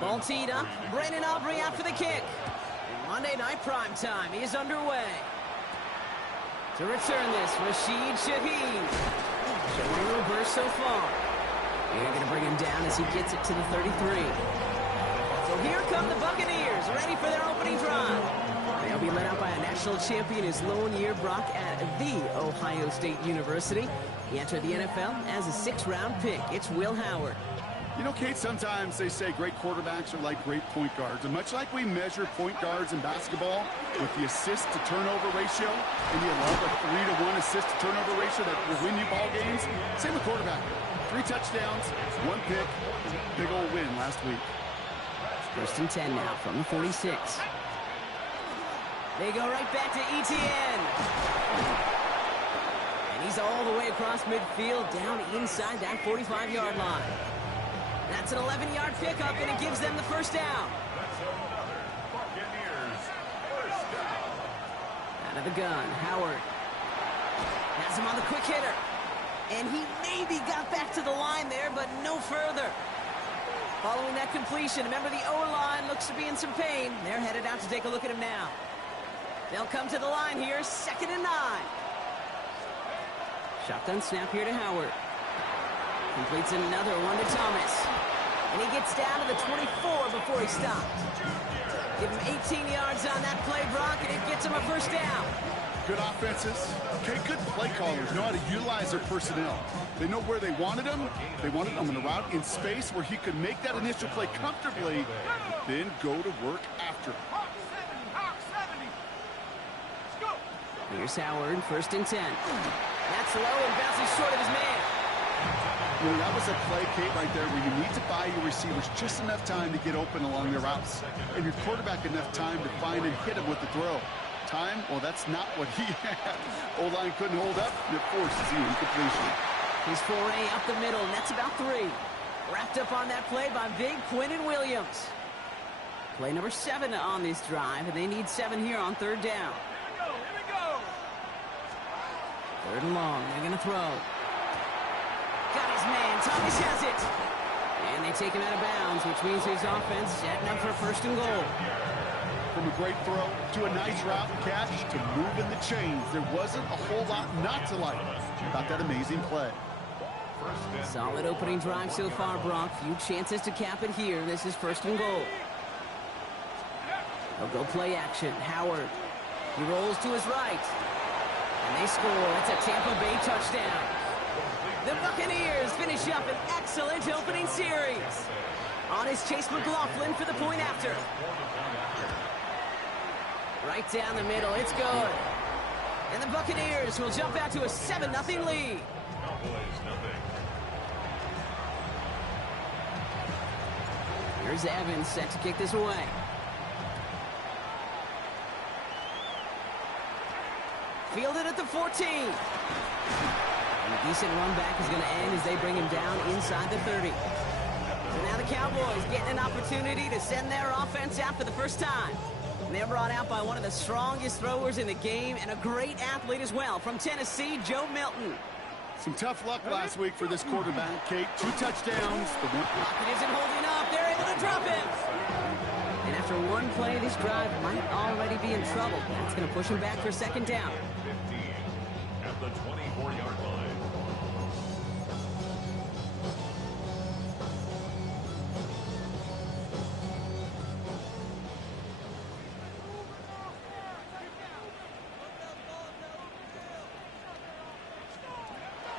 Ball teed up. Brandon Aubrey after the kick. Monday Night Prime Time is underway. To return this, Rashid Shaheed. Showing a reverse so far. They're going to bring him down as he gets it to the 33. So here come the Buccaneers, ready for their opening drive. They'll be led out by a national champion his lone year, Brock, at the Ohio State University. He entered the NFL as a 6th-round pick. It's Will Howard. You know, Kate, sometimes they say great quarterbacks are like great point guards. And much like we measure point guards in basketball with the assist-to-turnover ratio, and you love a 3-to-1 assist-to-turnover ratio that will win you ball games, same with quarterback. 3 touchdowns, 1 pick, big old win last week. 1st and 10 now from the 46. They go right back to Etienne. And he's all the way across midfield, down inside that 45-yard line. That's an 11-yard pickup, and it gives them the first down. Out of the gun, Howard has him on the quick hitter. And he maybe got back to the line there, but no further. Following that completion, remember the O-line looks to be in some pain. They're headed out to take a look at him now. They'll come to the line here, 2nd and 9. Shotgun snap here to Howard. Completes another one to Thomas. And he gets down to the 24 before he stopped. Give him 18 yards on that play, Brock, and it gets him a first down. Good offenses. Okay, good play callers know how to utilize their personnel. They know where they wanted him. They wanted him in a route in space where he could make that initial play comfortably, then go to work after. Here's Howard, 1st and 10. That's low and bounces short of his man. You know, that was a play, Kate, right there where you need to buy your receivers just enough time to get open along their routes. And your quarterback enough time to find and hit him with the throw. Time? Well, that's not what he had. O-line couldn't hold up, and it forces the incompletion. His foray up the middle, and that's about 3. Wrapped up on that play by big Quinnen Williams. Play number 7 on this drive, and they need 7 here on 3rd down. Here we go. 3rd and long, they're going to throw. Got his man, Thomas has it. And they take him out of bounds, which means his offense setting up for 1st and goal. From a great throw to a nice route and catch to moving the chains, there wasn't a whole lot not to like about that amazing play. Solid opening drive so far, Brock. Few chances to cap it here. This is 1st and goal. They'll go play action. Howard. He rolls to his right. And they score. It's a Tampa Bay touchdown. The Buccaneers finish up an excellent opening series. On is Chase McLaughlin for the point after. Right down the middle. It's good. And the Buccaneers will jump out to a 7-0 lead. Here's Evans set to kick this away. Fielded at the 14. And a decent run back is going to end as they bring him down inside the 30. So now the Cowboys getting an opportunity to send their offense out for the first time. And they're brought out by one of the strongest throwers in the game and a great athlete as well from Tennessee, Joe Milton. Some tough luck last week for this quarterback, Kate. 2 touchdowns. Pocket isn't holding up. They're able to drop him. And after one play, this drive might already be in trouble. That's going to push him back for 2nd down. 15 at the 24-yard line.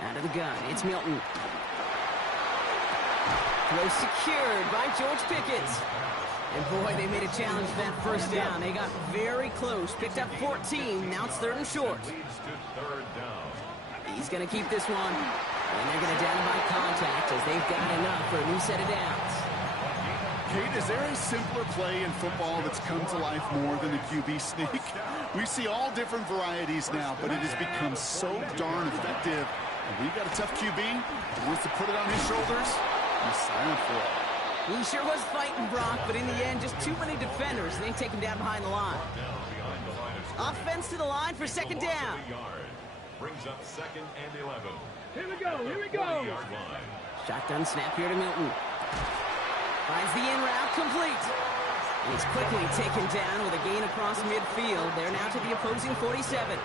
Out of the gun, it's Milton. Throw secured by George Pickett. And boy, they made a challenge for that first down. They got very close, picked up 14. Now it's 3rd and short. He's going to keep this one. And they're going to down by contact as they've got enough for a new set of downs. Kate, is there a simpler play in football that's come to life more than the QB sneak? We see all different varieties now, but it has become so darn effective. And we've got a tough QB who wants to put it on his shoulders. He's silent for it. He sure was fighting, Brock, but in the end, just too many defenders. They take him down behind the line. Offense to the line for 2nd down. Brings up 2nd and 11. Here we go, here we go. Shotgun snap here to Milton. Finds the in route complete. He's quickly taken down with a gain across midfield. They're now to the opposing 47. And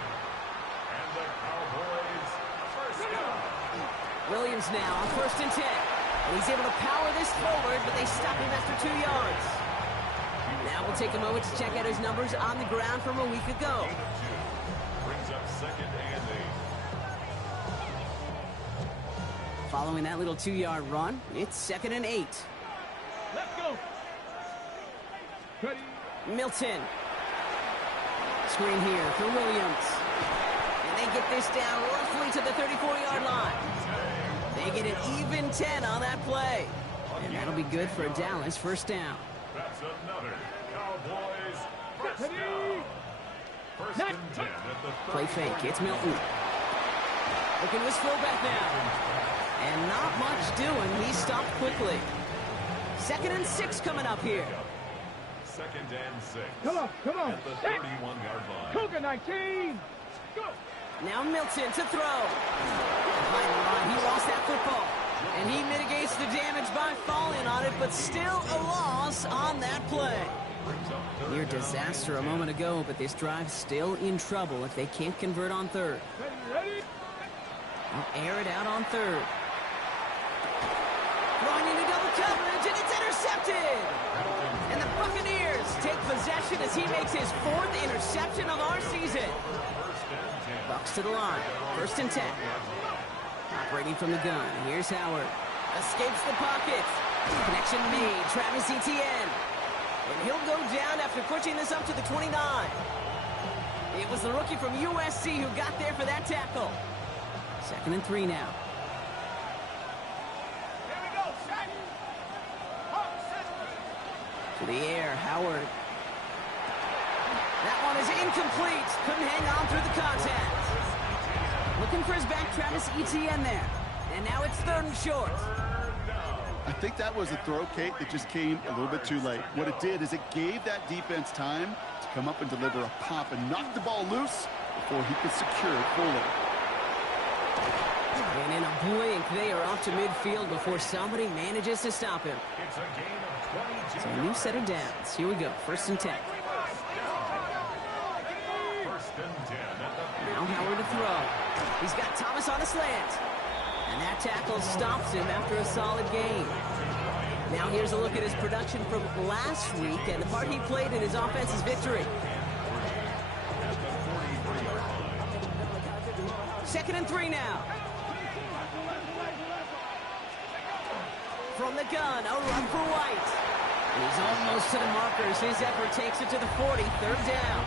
the Cowboys first down. Williams now on 1st and 10. And he's able to power this forward, but they stop him after 2 yards. Now we'll take a moment to check out his numbers on the ground from a week ago. Gain of 2. Brings up 2nd and 8. Following that little 2-yard run, it's 2nd and 8. Let's go. Ready. Milton. Screen here for Williams. And they get this down roughly to the 34-yard line. They get an even 10 on that play. And that'll be good for a Dallas first down. That's another Cowboys first down. First and 10 at the Play fake. It's Milton. Looking to his fullback now. And not much doing. He stopped quickly. 2nd and 6 coming up here. 2nd and 6. Come on. At the 31-yard line. Cougar 19. Go. Now Milton to throw. Behind the line, he lost that football. And he mitigates the damage by falling on it, but still a loss on that play. Near disaster a moment ago, but this drive's still in trouble if they can't convert on 3rd. Ready? They'll air it out on 3rd. Throwing into double coverage, and it's intercepted! And the Buccaneers take possession as he makes his 4th interception of our season. Bucks to the line. 1st and 10. Operating from the gun. Here's Howard. Escapes the pocket. Connection made. Travis Etienne. And he'll go down after pushing this up to the 29. It was the rookie from USC who got there for that tackle. 2nd and 3 now. Here we go. Shot. To the air, Howard. That one is incomplete. Couldn't hang on through the contact. Looking for his back, Travis Etienne there. And now it's 3rd and short. I think that was a throw, Kate, that just came a little bit too late. What it did is it gave that defense time to come up and deliver a pop and knock the ball loose before he could secure it fully. And in a blink, they are off to midfield before somebody manages to stop him. It's a gain of 22. So a new set of downs. Here we go. 1st and 10. First and 10 at the Now Howard to throw. He's got Thomas on a slant. And that tackle stops him after a solid gain. Now here's a look at his production from last week and the part he played in his offense's victory. 2nd and 3 now. From the gun, a run for White. And he's almost to the markers. His effort takes it to the 40, 3rd down.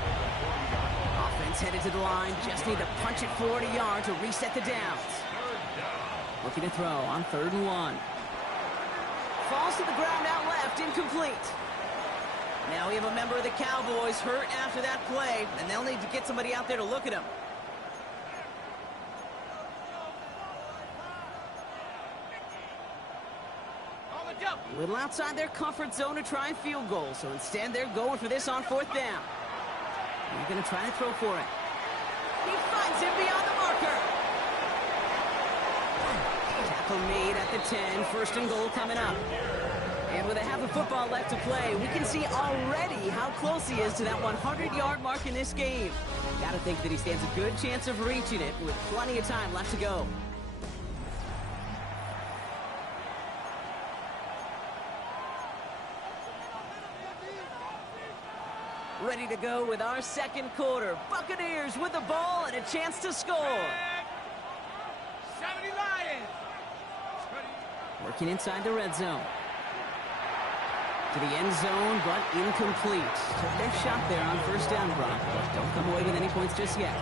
Offense headed to the line. Just need to punch it 40 yards to reset the downs. Looking to throw on 3rd and 1. Falls to the ground out left, incomplete. Now we have a member of the Cowboys hurt after that play, and they'll need to get somebody out there to look at him. A little outside their comfort zone to try and field goal, so instead they're going for this on 4th down. They're going to try to throw for it. He finds him beyond the marker. Tackle made at the 10, 1st and goal coming up. And with a half of football left to play, we can see already how close he is to that 100-yard mark in this game. Got to think that he stands a good chance of reaching it with plenty of time left to go. Ready to go with our 2nd quarter. Buccaneers with the ball and a chance to score. 70 Lions. Working inside the red zone. To the end zone, but incomplete. Took their shot there on 1st down, Brock, but don't come away with any points just yet.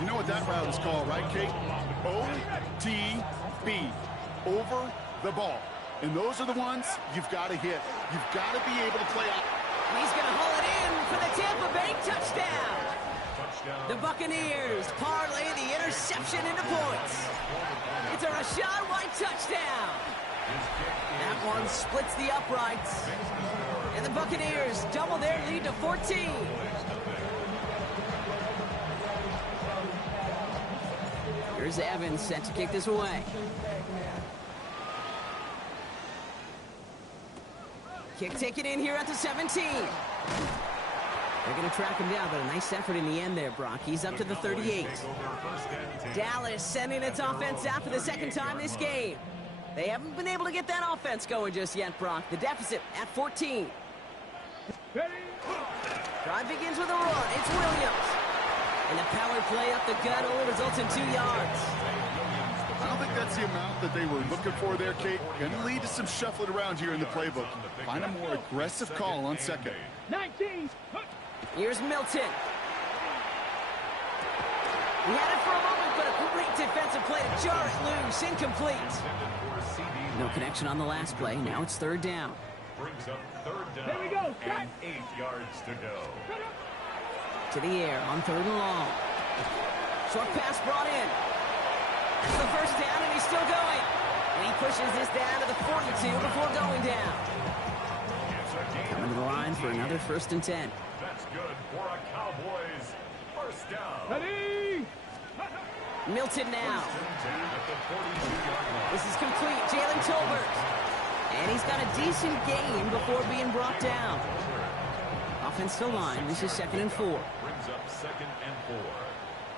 You know what that route is called, right, Kate? OTB. Over the ball. And those are the ones you've got to hit. You've got to be able to play out. He's going to haul it in for the Tampa Bay touchdown. The Buccaneers parlay the interception into points. It's a Rachaad White touchdown. That one splits the uprights. And the Buccaneers double their lead to 14. Here's Evans set to kick this away. Kick taken in here at the 17. They're going to track him down, but a nice effort in the end there, Brock. He's up to the 38. Dallas sending its offense out for the second time this game. They haven't been able to get that offense going just yet, Brock. The deficit at 14. Drive begins with a run. It's Williams. And the power play up the gut only results in 2 yards. I don't think that's the amount that they were looking for there, Kate. Going to lead to some shuffling around here in the playbook. Find a more aggressive call on second. 19. Here's Milton. He had it for a moment, but a great defensive play to jar it loose. Incomplete. No connection on the last play. Now it's third down. Brings up third down. Here we go. And 8 yards to go. To the air on third and long. Short pass brought in. That's the first down, and he's still going. And he pushes this down to the 42 before going down. Coming to the line for another 1st and 10. That's good for a Cowboys first down. Ready. Milton now. First and 10 at the 42-yard line. This is complete. Jalen Tolbert. And he's got a decent gain before being brought down. Offensive line. This is 2nd and 4. Brings up 2nd and 4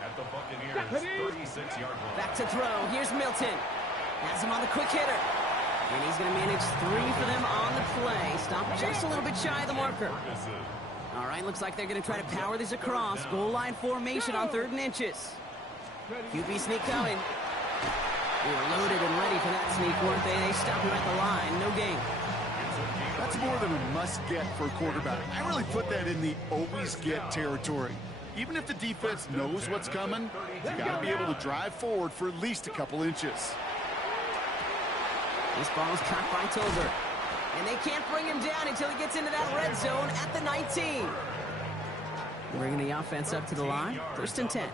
at the Buccaneers 36-yard line. Back to throw. Here's Milton. Has him on the quick hitter. And he's going to manage 3 for them on the play. Stop just a little bit shy of the marker. All right, looks like they're going to try to power this across. Goal line formation on 3rd and inches. QB sneak coming. They were loaded and ready for that sneak, weren't they? They stopped him at the line. No gain. That's more than a must-get for a quarterback. I really put that in the always-get territory. Even if the defense knows what's coming, you got to be able to drive forward for at least a couple inches. This ball is caught by Tolbert. And they can't bring him down until he gets into that red zone at the 19. Bringing the offense up to the line. 1st and 10.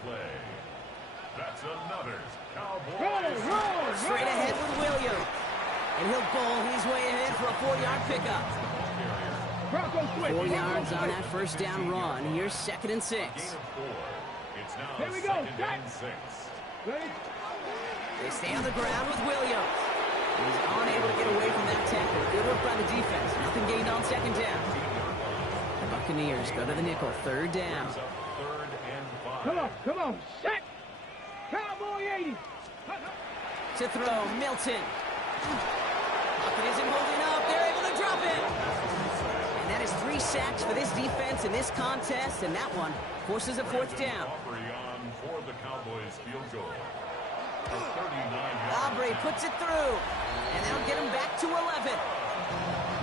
That's another Cowboys. Straight ahead with Williams. And he'll bowl his way ahead for a 4-yard pickup. 4 yards on that first down run. Here's 2nd and 6. It's now Here we go. 2nd and 6. Ready. They stay on the ground with Williams. He's unable to get away from that tackle. Good work by the defense. Nothing gained on 2nd down. The Buccaneers go to the nickel. 3rd down. Third and 5. Come on. Set. Cowboy 80. To throw, Milton. Pocket isn't holding up. They're able to drop it. And that is 3 sacks for this defense in this contest, and that one forces a 4th down. For the Cowboys field goal. A 39-yard. Aubrey puts it through, and that'll get him back to 11.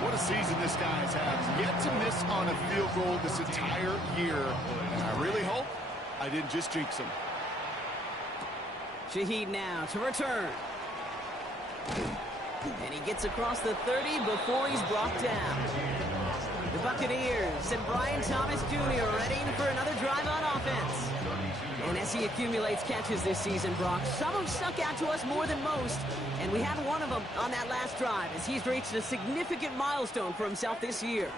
What a season this guy has had. He's yet to miss on a field goal this entire year. And I really hope I didn't just jinx him. Shaheed now to return. And he gets across the 30 before he's brought down. The Buccaneers and Brian Thomas Jr. ready for another drive on offense. And as he accumulates catches this season, Brock, some have stuck out to us more than most. And we had one of them on that last drive as he's reached a significant milestone for himself this year.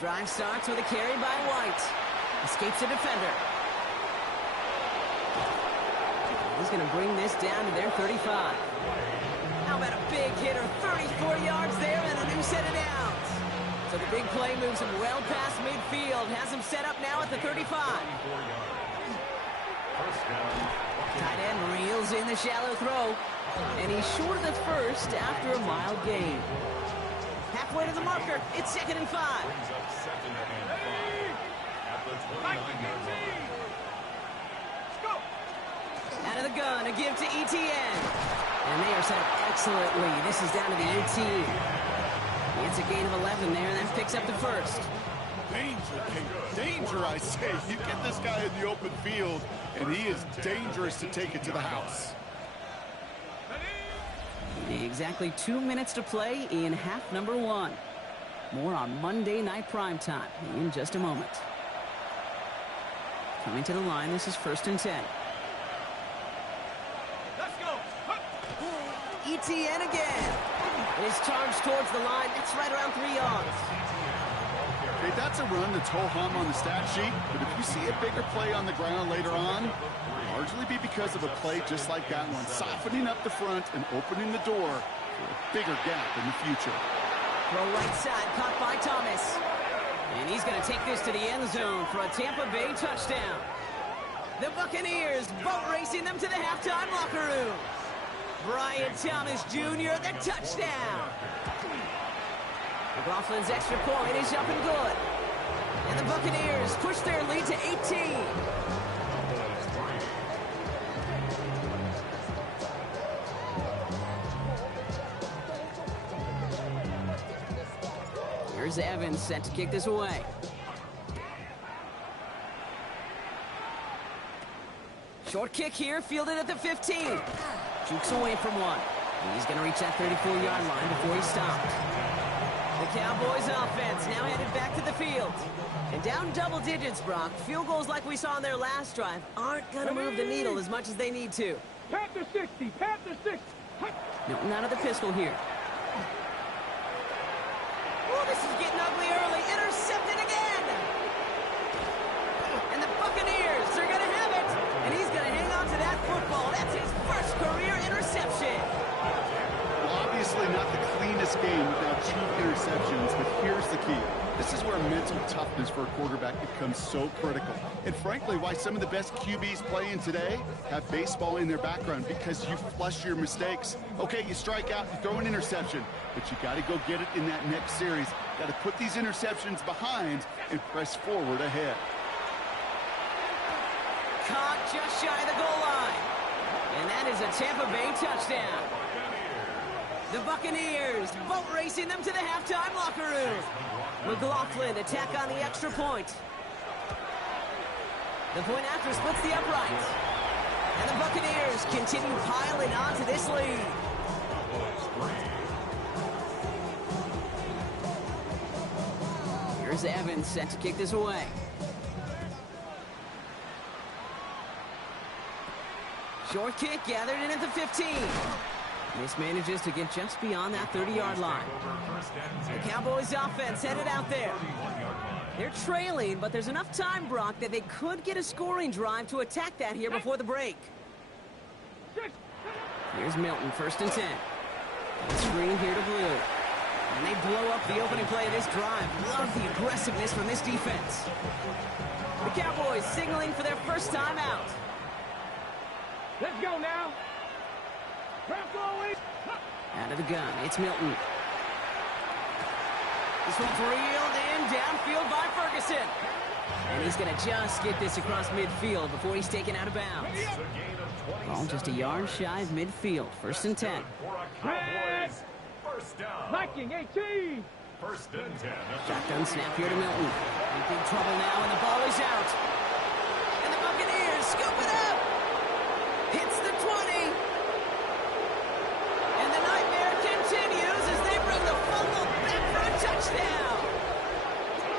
Drive starts with a carry by White. Escapes a defender. He's going to bring this down to their 35. How about a big hitter? 34 yards there and a new set of downs. So the big play moves him well past midfield. Has him set up now at the 35. Tight end reels in the shallow throw. And he's short of the first after a mild gain. Halfway to the marker. It's 2nd and 5. Out of the gun, a give to ETN. And they are set up excellently. This is down to the 18. It's a gain of 11 there, and that picks up the first. Danger, Kate. Danger, I say. You get this guy in the open field, and he is dangerous to take it to the house. Exactly 2 minutes to play in half number 1. More on Monday Night Primetime in just a moment. Coming to the line, this is 1st and 10. ETN again. His charge towards the line. That's right around 3 yards. Okay, that's a run that's ho-hum on the stat sheet, but if you see a bigger play on the ground later on, it'll largely be because of a play just like that one, softening up the front and opening the door for a bigger gap in the future. Throw right side, caught by Thomas. And he's going to take this to the end zone for a Tampa Bay touchdown. The Buccaneers boat racing them to the halftime locker room. Brian Thomas Jr., the touchdown. McLaughlin's extra point is up and good. And the Buccaneers push their lead to 18. Here's Evans set to kick this away. Short kick here, fielded at the 15. Jukes away from one. He's going to reach that 34-yard line before he's stopped. The Cowboys offense now headed back to the field. And down double digits, Brock. Field goals like we saw in their last drive aren't going to move the needle as much as they need to. Panther 60, Panther 60. Milton out of the pistol here. Oh, this is getting ugly early. Intercepted again. And the Buccaneers are going to have it. And he's going to hang on to that football. That's his first career interception. Well, obviously not the cleanest game without 2 interceptions, but here's the key. This is where mental toughness for a quarterback becomes so critical. And frankly, why some of the best QBs playing today have baseball in their background, because you flush your mistakes. Okay, you strike out, you throw an interception, but you got to go get it in that next series. Got to put these interceptions behind and press forward ahead. Caught just shy of the goal line. And that is a Tampa Bay touchdown. The Buccaneers boat racing them to the halftime locker room. McLaughlin attack on the extra point. The point after splits the uprights. And the Buccaneers continue piling on to this lead. Here's Evans set to kick this away. Short kick gathered in at the 15. This manages to get just beyond that 30-yard line. The Cowboys offense headed out there. They're trailing, but there's enough time, Brock, that they could get a scoring drive to attack that here before the break. Here's Milton, 1st and 10. Screen here to Blue. And they blow up the opening play of this drive. Love the aggressiveness from this defense. The Cowboys signaling for their first time out. Let's go now. Out of the gun, it's Milton. This one's reeled in downfield by Ferguson. And he's going to just get this across midfield before he's taken out of bounds. Ball just a yard shy of midfield. 1st and 10. Viking 18. 1st and 10. Shotgun snap here to Milton. In big trouble now, and the ball is out. And the Buccaneers scoop it up. Hits the 20. And the nightmare continues as they bring the fumble back for a touchdown.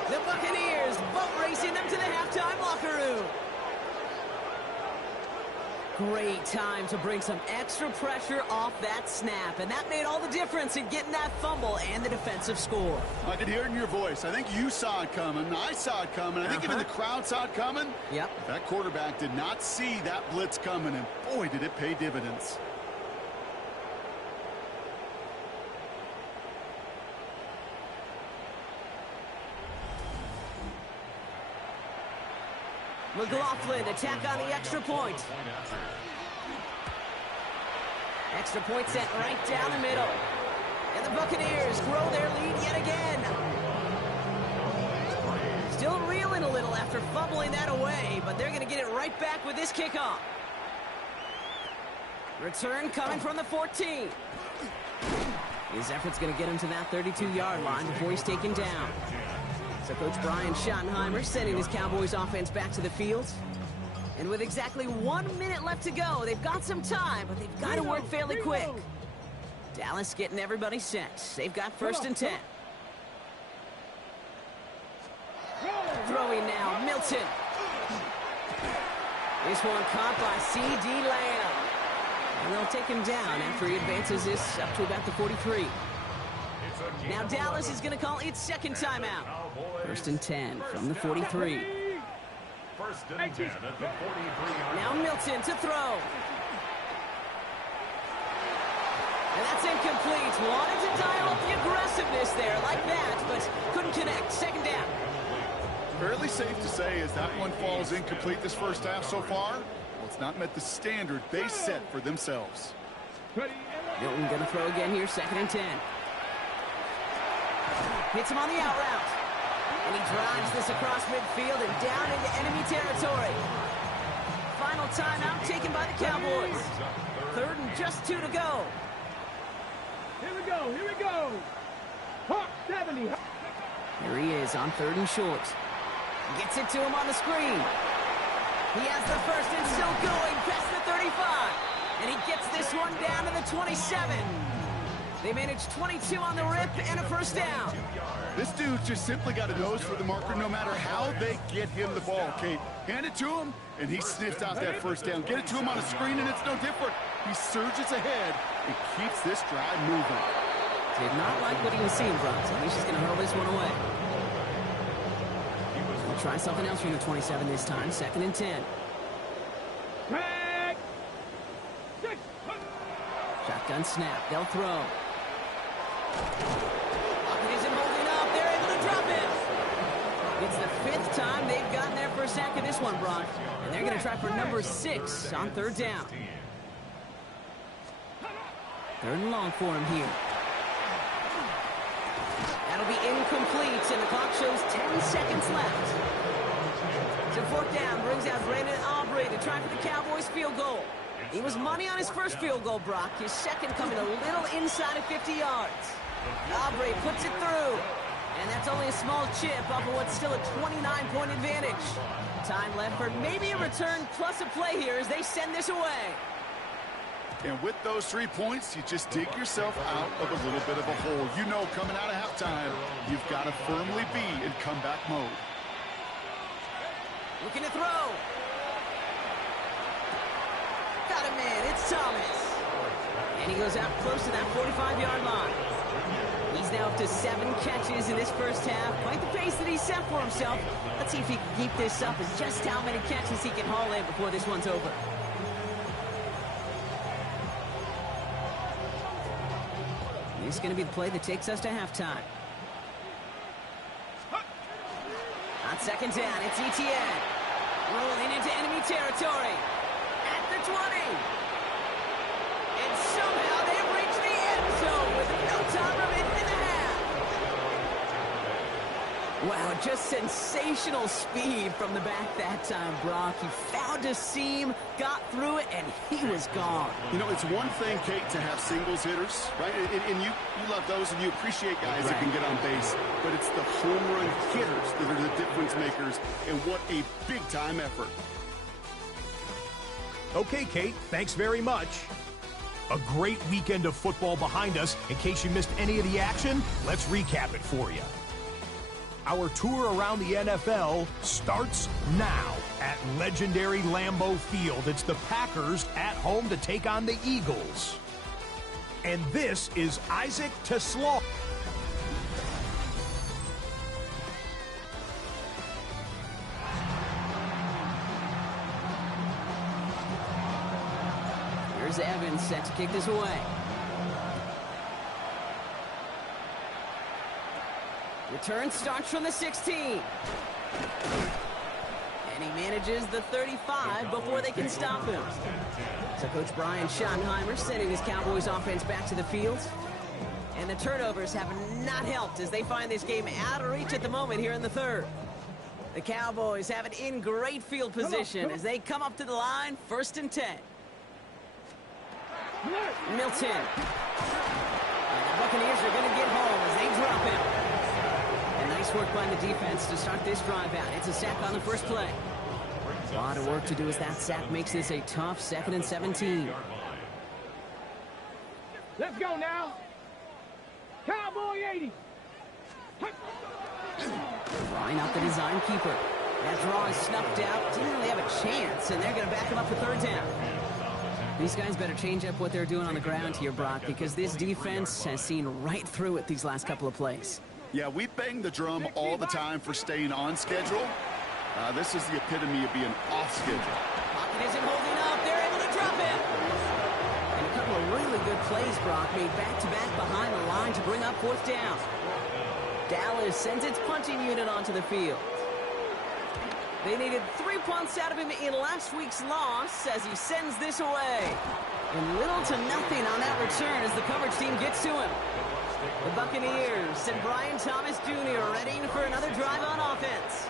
The Buccaneers boat racing them to the halftime locker room. Great time to bring some extra pressure off that snap, and that made all the difference in getting that fumble and the defensive score. I could hear it in your voice. I think you saw it coming. I saw it coming. I think even the crowd saw it coming. Yep. That quarterback did not see that blitz coming, and boy, did it pay dividends. McLaughlin attack on the extra point. Extra point sent right down the middle. And the Buccaneers grow their lead yet again. Still reeling a little after fumbling that away, but they're going to get it right back with this kickoff. Return coming from the 14. His effort's going to get him to that 32-yard line before he's taken down. So Coach Brian Schottenheimer sending his Cowboys offense back to the field. And with exactly 1 minute left to go, they've got some time, but they've got to work fairly quick. Dallas getting everybody set. They've got 1st and 10. Throwing now, Milton. This one caught by C.D. Lamb. And they'll take him down after he advances this up to about the 43. Now Dallas is going to call its second timeout. 1st and 10 from the 43. 1st and 10 at the 43. Now Milton to throw. And that's incomplete. Wanted to dial up the aggressiveness there like that, but couldn't connect. Second down. Fairly safe to say as that one falls incomplete this first half so far, well, it's not met the standard they set for themselves. Milton going to throw again here, 2nd and 10. Hits him on the out route. And he drives this across midfield and down into enemy territory. Final timeout taken by the Cowboys. 3rd and just 2 to go. Here we go, here we go. Hawk 70. Here he is on 3rd and short. Gets it to him on the screen. He has the first and still going past the 35. And he gets this one down to the 27. They managed 22 on the rip and a first down. This dude just simply got a nose for the marker no matter how they get him the ball, Kate. Hand it to him, and he sniffs out that first down. Get it to him on a screen, and it's no different. He surges ahead and keeps this drive moving. Did not like what he was seeing, Bronson. He's just going to hurl this one away. We'll try something else from the 27 this time. 2nd and 10. Shotgun snap. They'll throw. Pocket isn't holding up. They're able to drop him. It's the 5th time they've gotten their first sack of this one, Brock. And they're going to try for number 6 on 3rd down. 3rd and long for him here. That'll be incomplete, and the clock shows 10 seconds left. So 4th down brings out Brandon Aubrey to try for the Cowboys field goal. He was money on his first field goal, Brock. His second coming a little inside of 50 yards. Aubrey puts it through. And that's only a small chip off of what's still a 29-point advantage. Time left for maybe a return plus a play here as they send this away. And with those 3 points, you just dig yourself out of a little bit of a hole. You know coming out of halftime, you've got to firmly be in comeback mode. Looking to throw. Got him in. It's Thomas. And he goes out close to that 45-yard line. He's now up to 7 catches in this first half. Quite the pace that he set for himself. Let's see if he can keep this up and just how many catches he can haul in before this one's over. This is going to be the play that takes us to halftime. On 2nd down, it's ETN. Rolling into enemy territory. At the 20. And somehow they've reached the end zone with no time remaining in the half. Wow, just sensational speed from the back that time, Brock. He found a seam, got through it, and he was gone. You know, it's one thing, Kate, to have singles hitters, right? And you love those, and you appreciate guys that can get on base. But it's the home run hitters that are the difference makers, and what a big-time effort. Okay, Kate, thanks very much. A great weekend of football behind us. In case you missed any of the action, let's recap it for you. Our tour around the NFL starts now at legendary Lambeau Field. It's the Packers at home to take on the Eagles. And this is Isaac Teslau. Here's Evans set to kick this away. Return starts from the 16. And he manages the 35 before they can stop him. So Coach Brian Schottenheimer sending his Cowboys offense back to the field. And the turnovers have not helped as they find this game out of reach at the moment here in the 3rd. The Cowboys have it in great field position as they come up to the line, 1st and 10. Milton. And the Buccaneers are going to get home as they drop him. And nice work by the defense to start this drive out. It's a sack on the first play. A lot of work to do as that sack makes this a tough 2nd and 17. Let's go now. Cowboy 80. Drawing out the design keeper. That draw is snuffed out. Didn't really have a chance, and they're going to back him up for 3rd down. These guys better change up what they're doing on the ground here, Brock, because this defense has seen right through it these last couple of plays. Yeah, we bang the drum all the time for staying on schedule. This is the epitome of being off schedule. Pocket isn't holding up. They're able to drop him. And a couple of really good plays, Brock, made back-to-back behind the line to bring up fourth down. Dallas sends its punting unit onto the field. They needed 3 punts out of him in last week's loss as he sends this away. And little to nothing on that return as the coverage team gets to him. The Buccaneers send Brian Thomas Jr. ready for another drive on offense.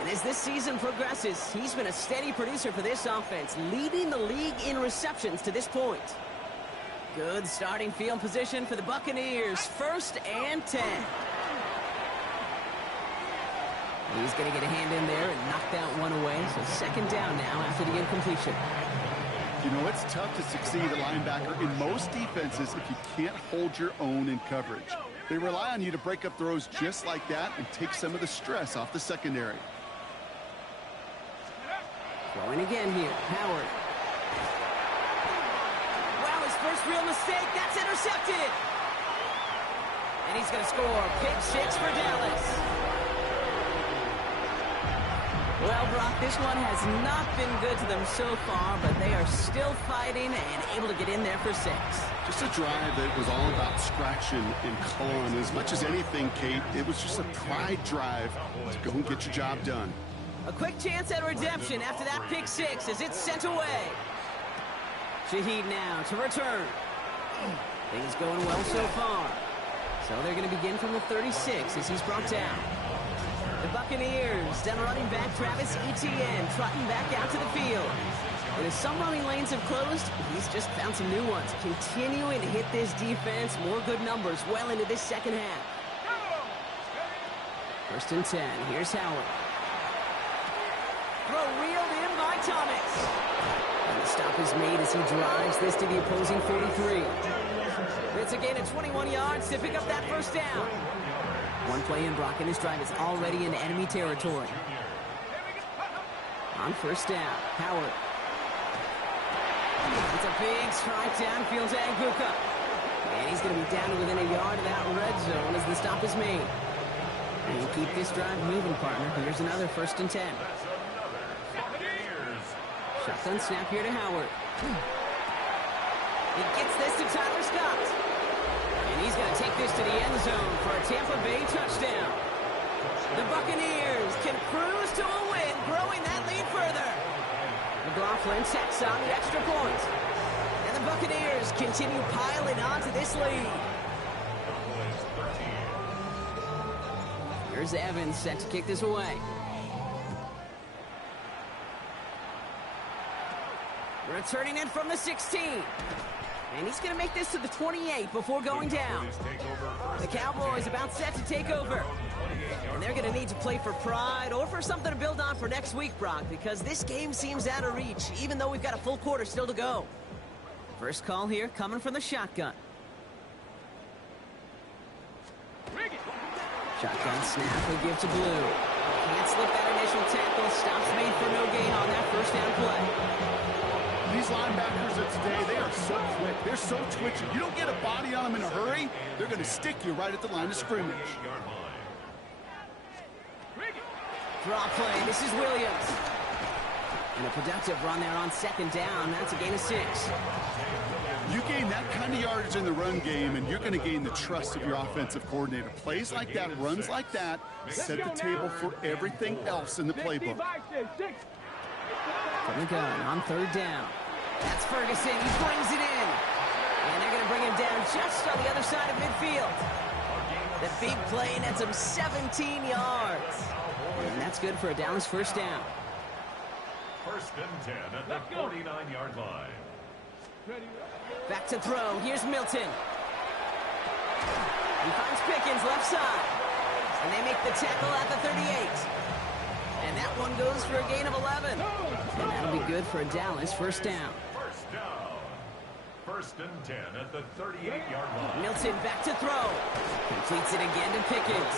And as this season progresses, he's been a steady producer for this offense, leading the league in receptions to this point. Good starting field position for the Buccaneers. 1st and 10. He's going to get a hand in there and knock that one away. So 2nd down now after the incompletion. You know, it's tough to succeed at linebacker in most defenses if you can't hold your own in coverage. They rely on you to break up throws just like that and take some of the stress off the secondary. Throwing again here, Howard. Wow, his first real mistake. That's intercepted. And he's going to score. Pick 6 for Dallas. Well, Brock, this one has not been good to them so far, but they are still fighting and able to get in there for 6. Just a drive that was all about scratching and clawing. As much as anything, Kate, it was just a pride drive to go and get your job done. A quick chance at redemption after that pick 6 as it's sent away. Shaheed now to return. Things going well so far. So they're going to begin from the 36 as he's brought down. The Buccaneers, then running back Travis Etienne, trotting back out to the field. And as some running lanes have closed, he's just found some new ones, continuing to hit this defense. More good numbers well into this 2nd half. 1st and 10, here's Howard. Throw reeled in by Thomas. And the stop is made as he drives this to the opposing 43. It's a gain of 21 yards to pick up that 1st down. One play in, Brock, and this drive is already in enemy territory. On 1st down, Howard. It's a big strike downfield to Anguka. And he's going to be down to within a yard of that red zone as the stop is made. And you keep this drive moving, partner. Here's another 1st and 10. Shotgun snap here to Howard. He gets this to Tyler Scott. And he's going to take this to the end zone for a Tampa Bay touchdown. The Buccaneers can cruise to a win, growing that lead further. McLaughlin tacks on the extra point. And the Buccaneers continue piling on to this lead. Here's Evans set to kick this away. Returning it from the 16. And he's going to make this to the 28 before going down. The Cowboys about set to take over. And they're going to need to play for pride or for something to build on for next week, Brock, because this game seems out of reach, even though we've got a full quarter still to go. First call here coming from the shotgun. Shotgun snap will give to Blue. Can't slip that initial tackle. Stops made for no gain on that 1st down play. These linebackers of today, they are so quick. They're so twitchy. You don't get a body on them in a hurry, they're going to stick you right at the line of scrimmage. Draw play. This is Williams. And a productive run there on 2nd down. That's a gain of 6. You gain that kind of yardage in the run game, and you're going to gain the trust of your offensive coordinator. Plays like that, runs like that, set the table for everything else in the playbook. From the gun on 3rd down. That's Ferguson. He brings it in. And they're going to bring him down just on the other side of midfield. The big play nets him 17 yards. And that's good for a Dallas 1st down. 1st and 10 at the 49-yard line. Back to throw. Here's Milton. He finds Pickens left side. And they make the tackle at the 38. And that one goes for a gain of 11. And that'll be good for a Dallas 1st down. 1st down. 1st and 10 at the 38-yard line. Milton back to throw. Completes it again to Pickens.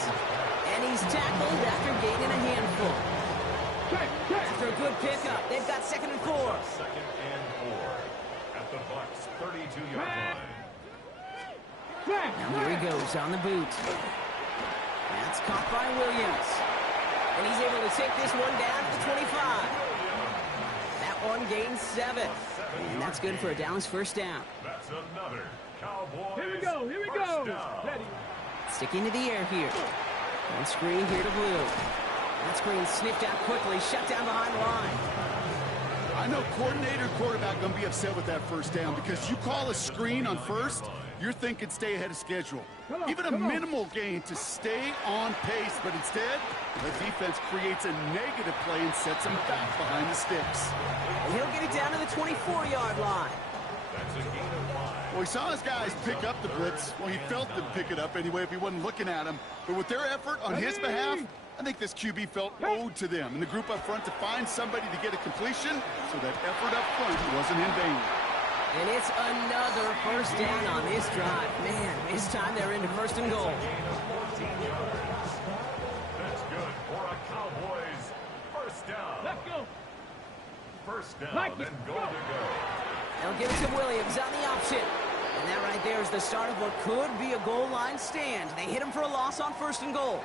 And he's tackled after gaining a handful. After a good pickup, they've got 2nd and 4. 2nd and 4 at the Bucs 32-yard line. Now here he goes on the boot. That's caught by Williams. And he's able to take this one down to the 25. That on gain 7. And that's good for a Dallas first down. That's another Cowboys. Here we go. Here we first go. down. Ready. Sticking to the air here. One screen here to Blue. That screen sniffed out quickly, shut down behind the line. I know coordinator, quarterback going to be upset with that first down because you call a screen on first, you're thinking stay ahead of schedule. Even a minimal gain to stay on pace, but instead, the defense creates a negative play and sets them back behind the sticks. And he'll get it down to the 24-yard line. That's a gain of 5. Well, he saw his guys pick up the blitz. Well, he felt them pick it up anyway if he wasn't looking at him. But with their effort on his behalf, I think this QB felt owed to them and the group up front to find somebody to get a completion, so that effort up front wasn't in vain. And it's another first down on this drive. Man, this time they're into first and goal. That's good for a Cowboys first down. Let's go. First down Mike, and goal to go. They'll give it to Williams on the option. And that right there is the start of what could be a goal line stand. They hit him for a loss on first and goal.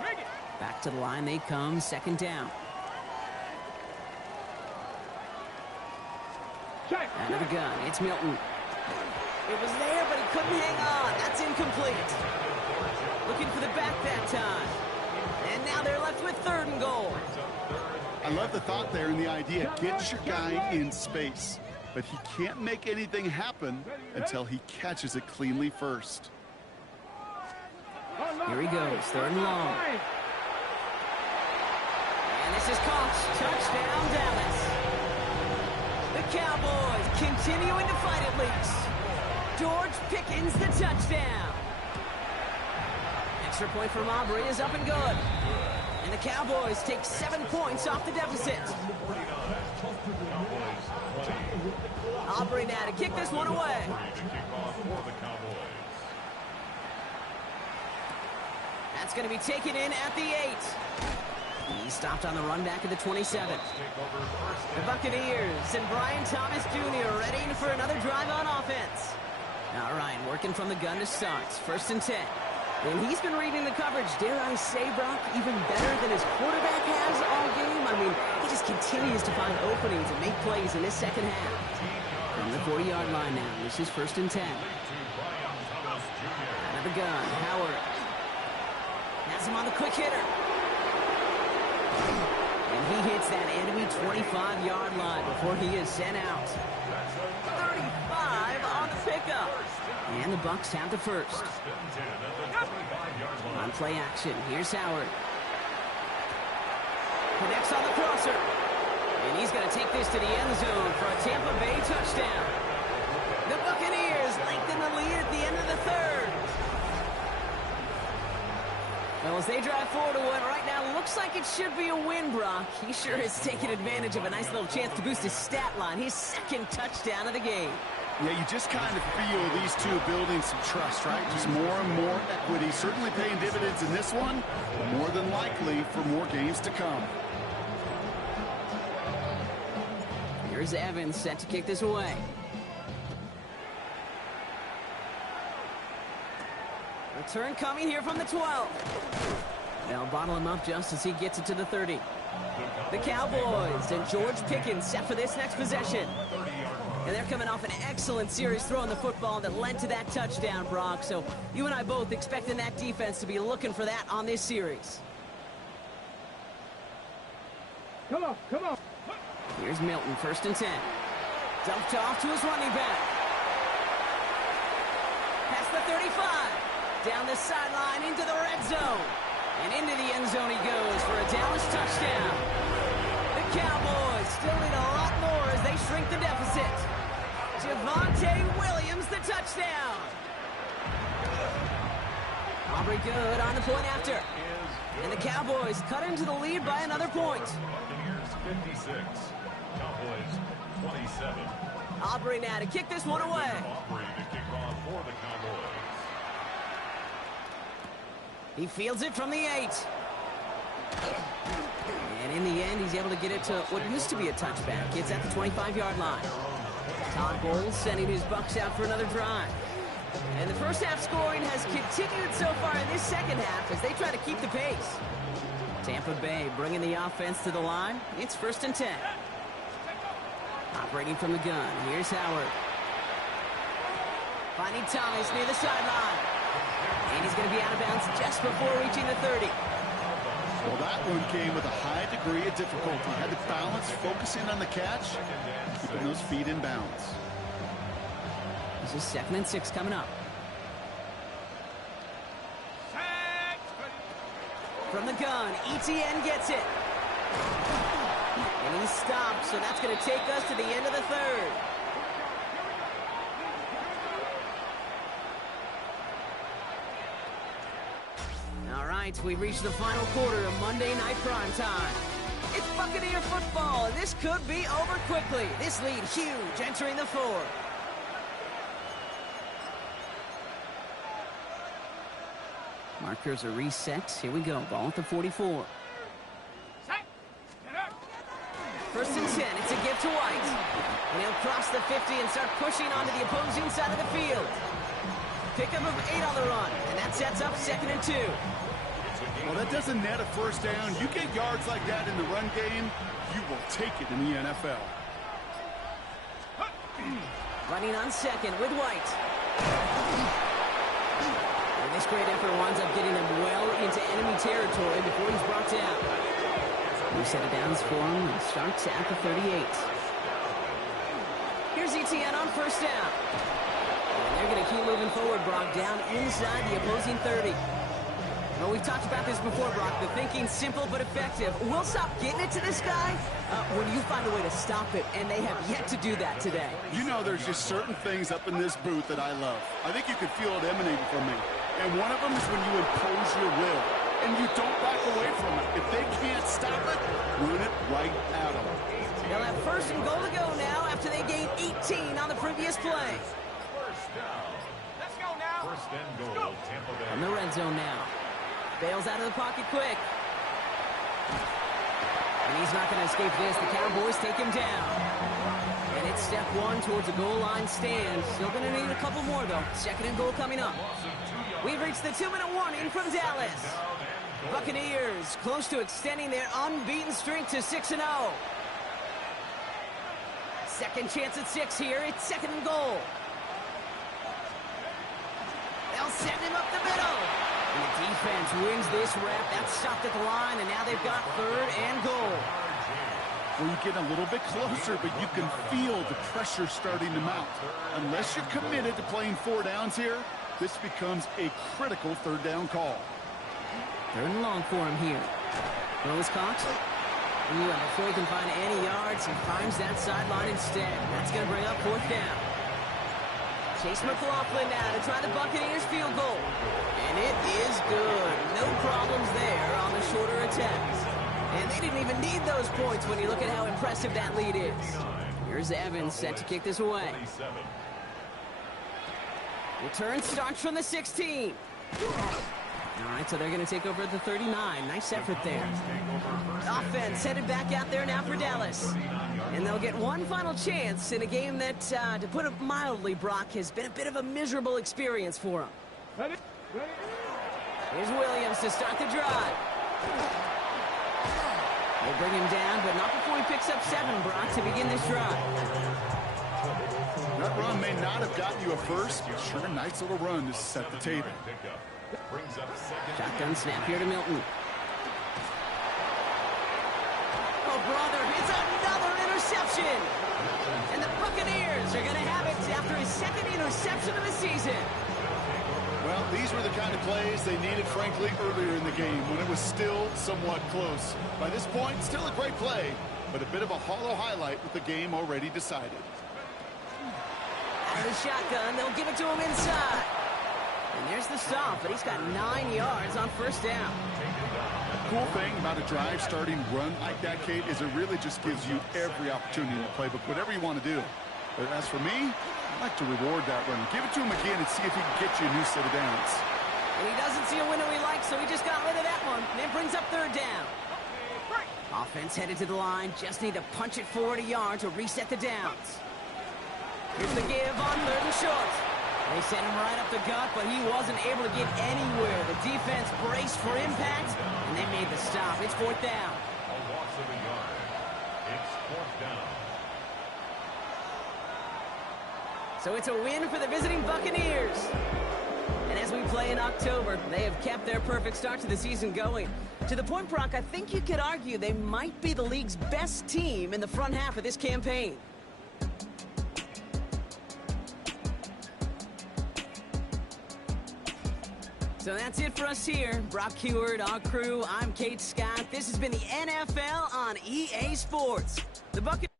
Bring it. Back to the line they come, second down. Check. Out of the gun, it's Milton. It was there, but he couldn't hang on. That's incomplete. Looking for the back that time. And now they're left with third and goal. I love the thought there and the idea. Get your guy in space. But he can't make anything happen until he catches it cleanly first. Here he goes, third and long. And this is caught. Touchdown, Dallas. The Cowboys continuing to fight at least. George Pickens the touchdown. Extra point from Aubrey is up and good. And the Cowboys take 7 points off the deficit. Aubrey now to kick this one away. That's going to be taken in at the 8. He stopped on the run back at the 27. The Buccaneers and Brian Thomas Jr. ready for another drive on offense. All right, working from the gun to start. First and 10. And he's been reading the coverage, dare I say, Brock, even better than his quarterback has all game. I mean, he just continues to find openings and make plays in this second half. From the 40-yard line now, this is first and 10. Out of the gun, Howard. Has him on the quick hitter. And he hits that enemy 25-yard line before he is sent out. 35 on the pickup. And the Bucs have the first. On play action, here's Howard. Connects on the crosser. And he's going to take this to the end zone for a Tampa Bay touchdown. The Buccaneers lengthen the lead at the end of the third. Well, as they drive forward to what right now looks like it should be a win, Brock. He sure has taken advantage of a nice little chance to boost his stat line. His second touchdown of the game. Yeah, you just kind of feel these two building some trust, right? Just more and more equity. Certainly paying dividends in this one, but more than likely for more games to come. Here's Evans set to kick this away. Return coming here from the 12. They'll bottle him up just as he gets it to the 30. The Cowboys and George Pickens set for this next possession. And they're coming off an excellent series throwing the football that led to that touchdown, Brock. So you and I both expecting that defense to be looking for that on this series. Come on, come on. Here's Milton, first and 10. Dumped off to his running back. Past the 35. Down the sideline into the red zone. And into the end zone he goes for a Dallas touchdown. The Cowboys still need a lot more as they shrink the deficit. Javonte Williams, the touchdown. Aubrey good on the point after. And the Cowboys cut into the lead by another point. Buccaneers 56, Cowboys 27. Aubrey now to kick this one away. Aubrey to kick off for the Cowboys. He fields it from the 8. And in the end, he's able to get it to what used to be a touchback. It's at the 25-yard line. Todd Bowles sending his Bucs out for another drive. And the first half scoring has continued so far in this second half as they try to keep the pace. Tampa Bay bringing the offense to the line. It's first and 10. Operating from the gun, here's Howard. Finding Thomas near the sideline. And he's going to be out of bounds just before reaching the 30. Well, that one came with a high degree of difficulty. Had to balance focusing on the catch, keeping those feet in bounds. This is 2nd and 6 coming up. From the gun, ETN gets it. And he's stopped, so that's going to take us to the end of the 3rd. All right, we've reached the final quarter of Monday Night Primetime. It's Buccaneer football, and this could be over quickly. This lead huge, entering the 4th. Markers are reset. Here we go. Ball at the 44. First and 10. It's a give to White. And he'll cross the 50 and start pushing onto the opposing side of the field. Pickup of 8 on the run. And that sets up 2nd and 2. Well, that doesn't net a first down. You get yards like that in the run game, you will take it in the NFL. Running on 2nd with White. And this great effort winds up getting them well into enemy territory before he's brought down. New set of downs for him and starts at the 38. Here's ETN on first down. And they're going to keep moving forward, Brock, down inside the opposing 30. Well, we've talked about this before, Brock. The thinking's simple but effective. We'll stop getting it to this guy when you find a way to stop it, and they have yet to do that today. You know, there's just certain things up in this booth that I love. I think you can feel it emanating from me. And one of them is when you impose your will, and you don't back away from it. If they can't stop it, run it right at them. They'll have 1st and goal to go now after they gained 18 on the previous play. First down. Let's go now. First and goal, Tampa Bay. On the red zone now. Bails out of the pocket quick. And he's not going to escape this. The Cowboys take him down. And it's step 1 towards a goal line stand. Still going to need a couple more, though. 2nd and goal coming up. We've reached the 2-minute warning from Dallas. Buccaneers close to extending their unbeaten streak to 6-0. Second chance at 6 here. It's 2nd and goal. They'll send him up the middle. And the defense wins this rep. That's stopped at the line, and now they've got 3rd and goal. Well, you get a little bit closer, but you can feel the pressure starting to mount. Unless you're committed to playing 4 downs here, this becomes a critical 3rd down call. 3rd and long for him here. Throw is caught. Ooh, and before he can find any yards, he finds that sideline instead. That's going to bring up 4th down. Chase McLaughlin now to try the Buccaneers field goal. And it is good. No problems there on the shorter attempts. And they didn't even need those points when you look at how impressive that lead is. Here's Evans set to kick this away. Return starts from the 16. All right, so they're going to take over at the 39. Nice effort there. Offense headed back out there now for Dallas. And they'll get one final chance in a game that, to put it mildly, Brock, has been a bit of a miserable experience for them. Ready? Here's Williams to start the drive. They bring him down, but not before he picks up 7, Brock, to begin this drive. That run may not have gotten you a first, but sure, a nice little run to set the table. Shotgun snap here to Milton. Oh, brother, it's another interception. And the Buccaneers are going to have it after his 2nd interception of the season. Well, these were the kind of plays they needed, frankly, earlier in the game when it was still somewhat close. By this point, still a great play, but a bit of a hollow highlight with the game already decided. Out of the shotgun, they'll give it to him inside. And there's the stop, but he's got 9 yards on 1st down. Cool thing about a drive starting run like that, Kate, is it really just gives you every opportunity in the playbook, whatever you want to do. But as for me, I like to reward that run. Give it to him again and see if he can get you a new set of downs. And he doesn't see a window he likes, so he just got rid of that one. And it brings up 3rd down. Offense headed to the line. Just need to punch it forward a yard to reset the downs. Here's the give on 3rd and short. They sent him right up the gut, but he wasn't able to get anywhere. The defense braced for impact, and they made the stop. It's 4th down. A loss of a yard. It's 4th down. So it's a win for the visiting Buccaneers. And as we play in October, they have kept their perfect start to the season going. To the point, Brock, I think you could argue they might be the league's best team in the front half of this campaign. So that's it for us here. Brock Heward, our crew, I'm Kate Scott. This has been the NFL on EA Sports. The Buccaneers.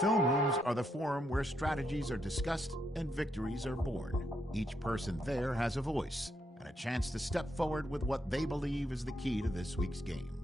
Film rooms are the forum where strategies are discussed and victories are born. Each person there has a voice and a chance to step forward with what they believe is the key to this week's game.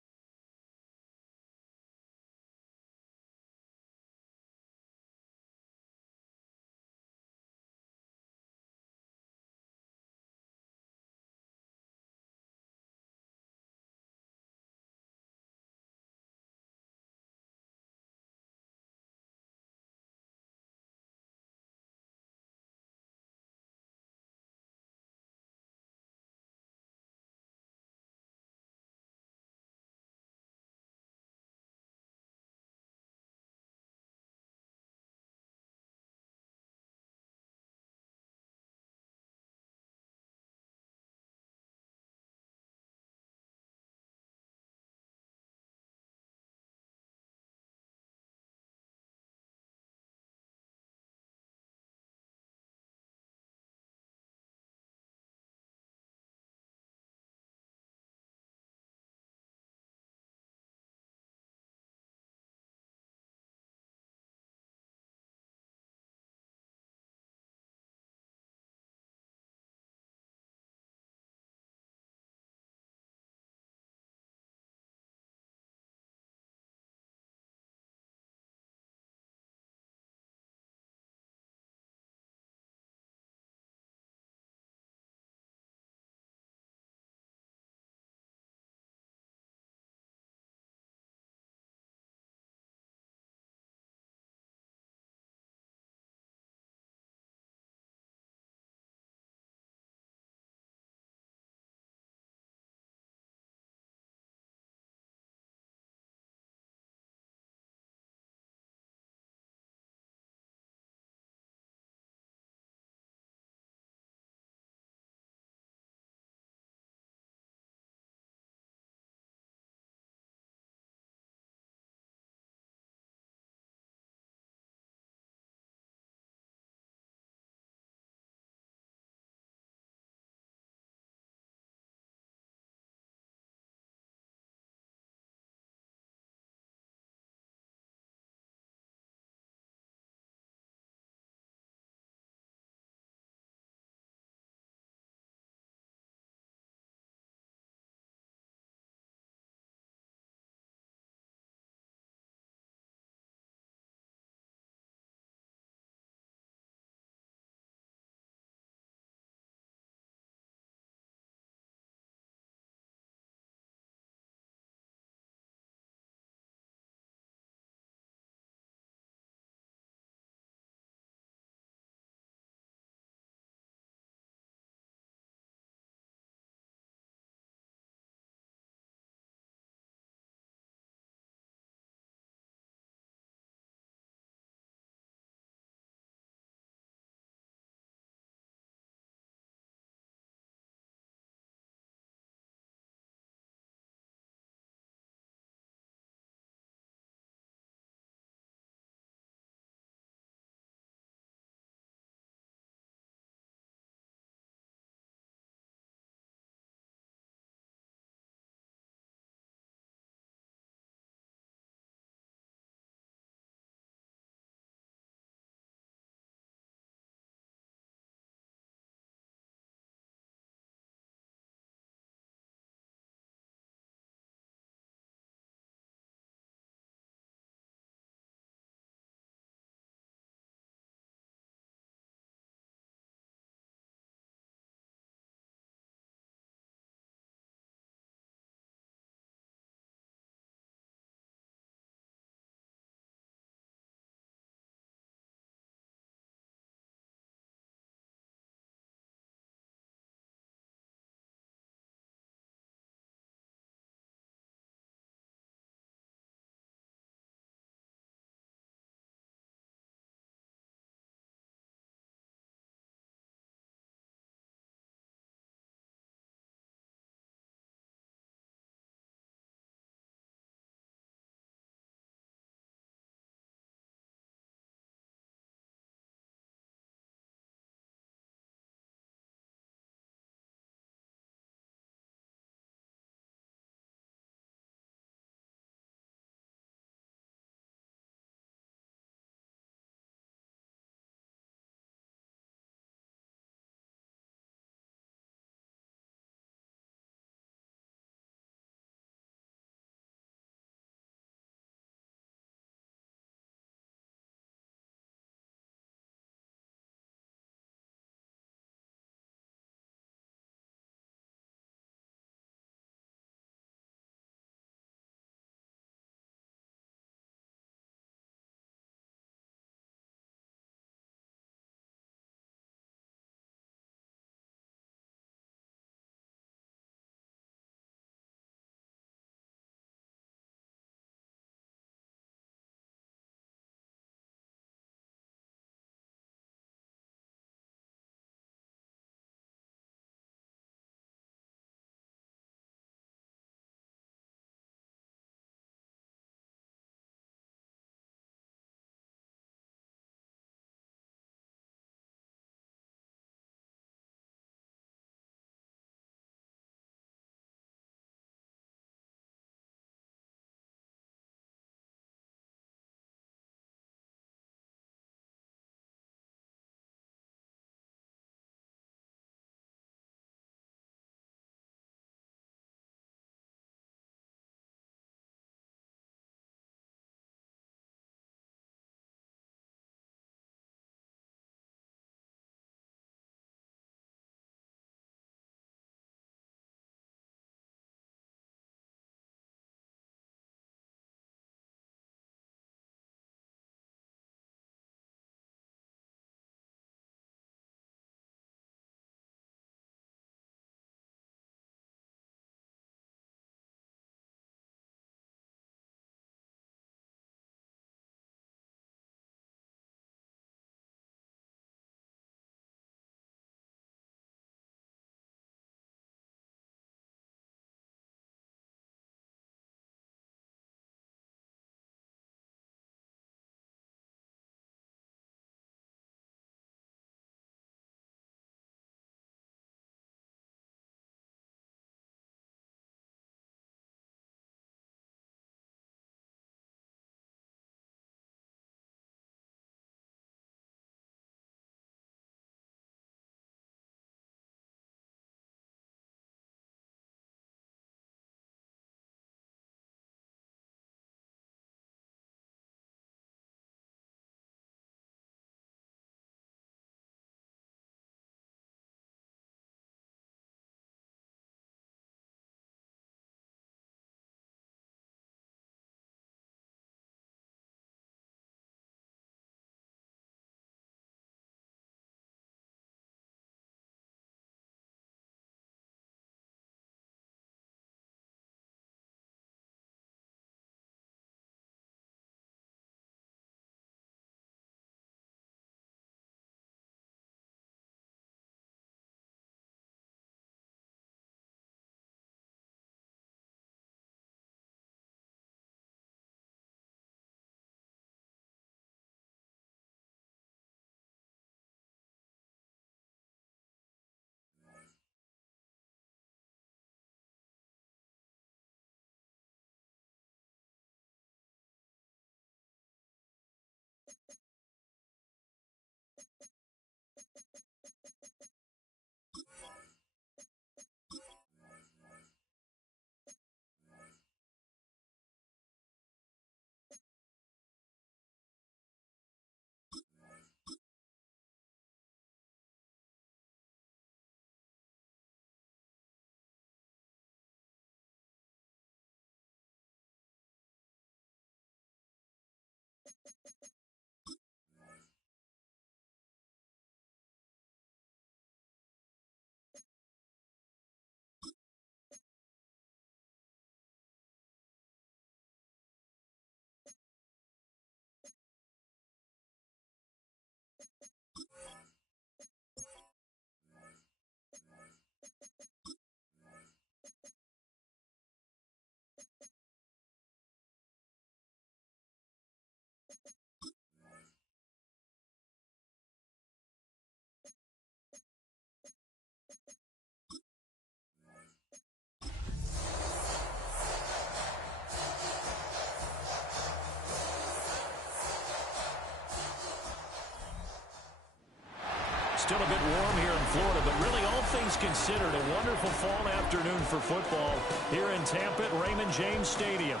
still a bit warm here in Florida, but really all things considered, a wonderful fall afternoon for football here in Tampa at Raymond James Stadium.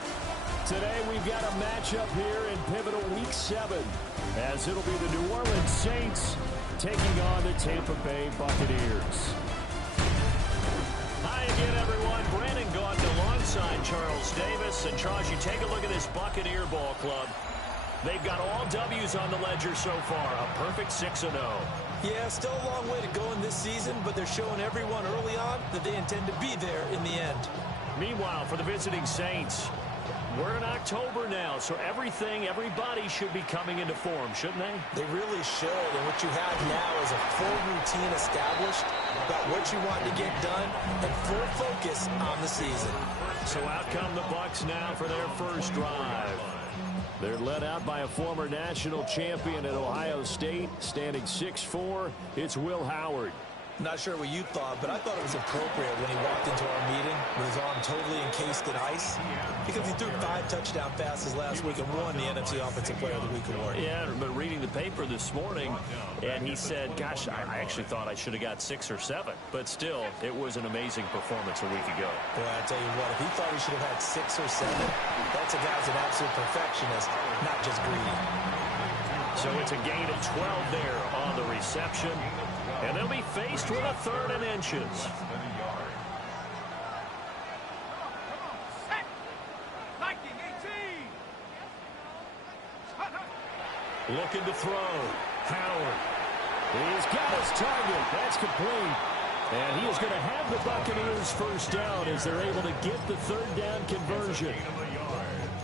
Today we've got a matchup here in pivotal Week 7, as it'll be the New Orleans Saints taking on the Tampa Bay Buccaneers. Hi again, everyone. Brandon Gaudin alongside Charles Davis. And Charles, you take a look at this Buccaneer ball club. They've got all W's on the ledger so far, a perfect 6-0. Yeah, still a long way to go in this season, but they're showing everyone early on that they intend to be there in the end. Meanwhile, for the visiting Saints, we're in October now, so everybody should be coming into form, shouldn't they? They really should, and what you have now is a full routine established about what you want to get done and full focus on the season. So out come the Bucs now for their first drive. They're led out by a former national champion at Ohio State, standing 6'4". It's Will Howard. Not sure what you thought, but I thought it was appropriate when he walked into our meeting with his arm totally encased in ice, because he threw 5 touchdown passes last week and won the NFC Offensive Player of the Week award. Yeah, but reading the paper this morning, and he said, gosh, I actually thought I should have got 6 or 7. But still, it was an amazing performance a week ago. Boy, I tell you what, if he thought he should have had 6 or 7, that's a guy's an absolute perfectionist, not just greedy. So it's a gain of 12 there on the reception. And they'll be faced with a 3rd and inches. Looking to throw. Howard. He's got his target. That's complete. And he is going to have the Buccaneers first down as they're able to get the 3rd down conversion.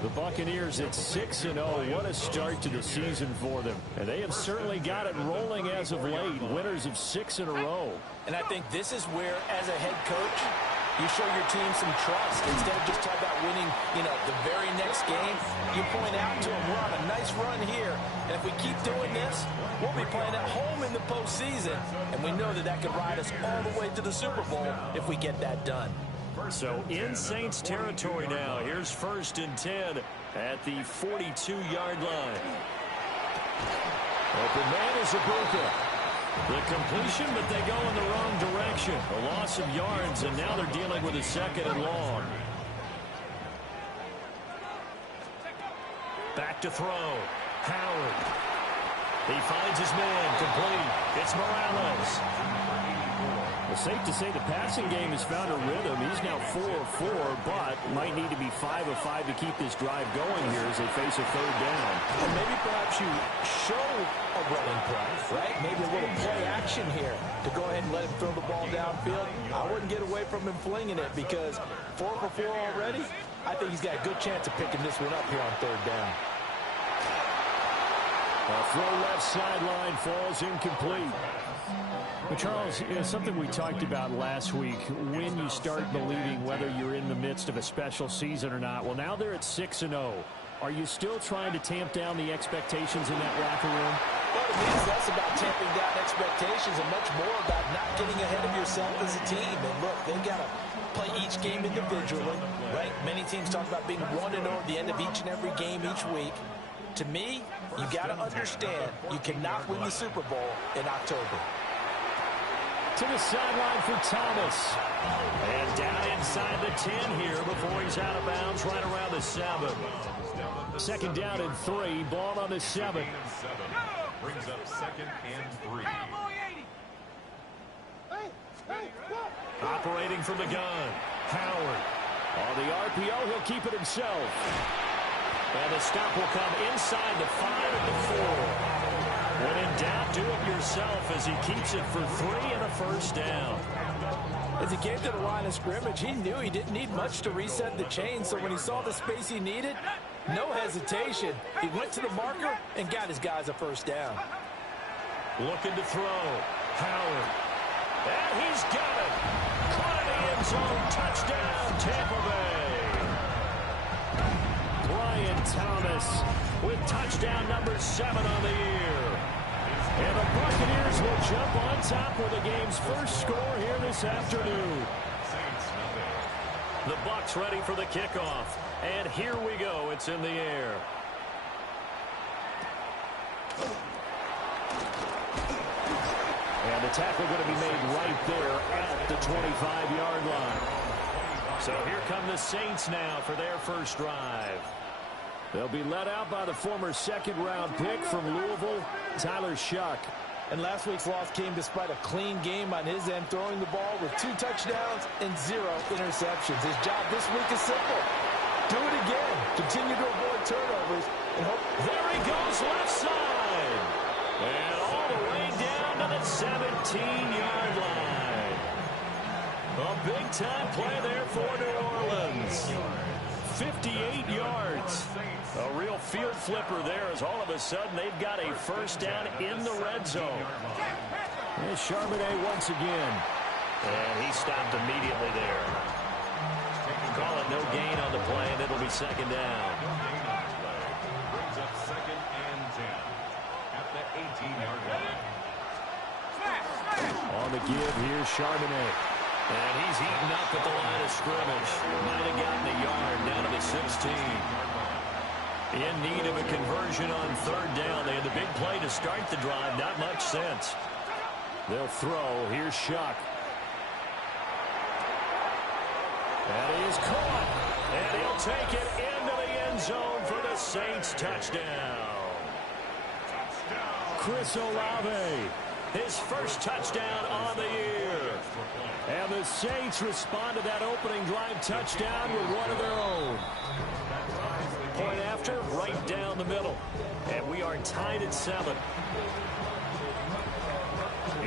The Buccaneers at 6-0. What a start to the season for them. And they have certainly got it rolling as of late. Winners of 6 in a row. And I think this is where, as a head coach, you show your team some trust. Instead of just talking about winning, the very next game, you point out to them, we're on a nice run here. And if we keep doing this, we'll be playing at home in the postseason. And we know that could ride us all the way to the Super Bowl if we get that done. So in Saints territory now. Here's 1st and 10 at the 42-yard line. Open man is Ibuka. The completion, but they go in the wrong direction. A loss of yards, and now they're dealing with a 2nd and long. Back to throw. Howard. He finds his man. Complete. It's Morales. Well, safe to say the passing game has found a rhythm. He's now 4 of 4, but might need to be 5 of 5 to keep this drive going here as they face a 3rd down. And maybe perhaps you show a running play, right? Maybe a little play action here to go ahead and let him throw the ball downfield. I wouldn't get away from him flinging it, because 4 for 4 already, I think he's got a good chance of picking this one up here on 3rd down. A throw left sideline falls incomplete. But Charles, something we talked about last week, when you start believing whether you're in the midst of a special season or not. Well, now they're at 6-0. Are you still trying to tamp down the expectations in that locker room? Well, to me, it's less about tamping down expectations and much more about not getting ahead of yourself as a team. And look, they've got to play each game individually, right? Many teams talk about being 1-0 at the end of each and every game each week. To me, you got to understand you cannot win the Super Bowl in October. To the sideline for Thomas. And down inside the 10 here before he's out of bounds right around the 7. 2nd down and 3. Ball on the 7. Brings up 2nd and 3. Operating from the gun. Howard. On the RPO, he'll keep it himself. And the stop will come inside the 5 at the 4. When in doubt, do it yourself as he keeps it for 3 and a first down. As he came to the line of scrimmage, he knew he didn't need much to reset the chain, so when he saw the space he needed, no hesitation. He went to the marker and got his guys a first down. Looking to throw. Howard. And he's got it. Caught in the end zone. Touchdown, Tampa Bay. Brian Thomas with touchdown number 7 on the year. And the Buccaneers will jump on top with the game's first score here this afternoon. The Bucs ready for the kickoff. And here we go. It's in the air. And tackle going to be made right there at the 25-yard line. So here come the Saints now for their first drive. They'll be led out by the former second-round pick from Louisville, Tyler Shuck. And last week's loss came despite a clean game on his end, throwing the ball with 2 touchdowns and 0 interceptions. His job this week is simple. Do it again. Continue to avoid turnovers. And hope. There he goes, left side. And all the way down to the 17-yard line. A big-time play there for New Orleans. 58 yards. A real field flipper there as all of a sudden they've got a first down in the red zone. There's Charbonnet once again. And he stopped immediately there. Call it no gain on the play, and it'll be second down. Brings up 2nd and 10 at the 18-yard line. On the give, here's Charbonnet. And he's eaten up at the line of scrimmage. Might have gotten a yard down to the 16. In need of a conversion on 3rd down. They had the big play to start the drive. Not much sense. They'll throw. Here's Shuck. And he is caught. And he'll take it into the end zone for the Saints touchdown. Chris Olave. His first touchdown on the year. And the Saints respond to that opening drive touchdown with one of their own. Point after, right down the middle. And we are tied at 7.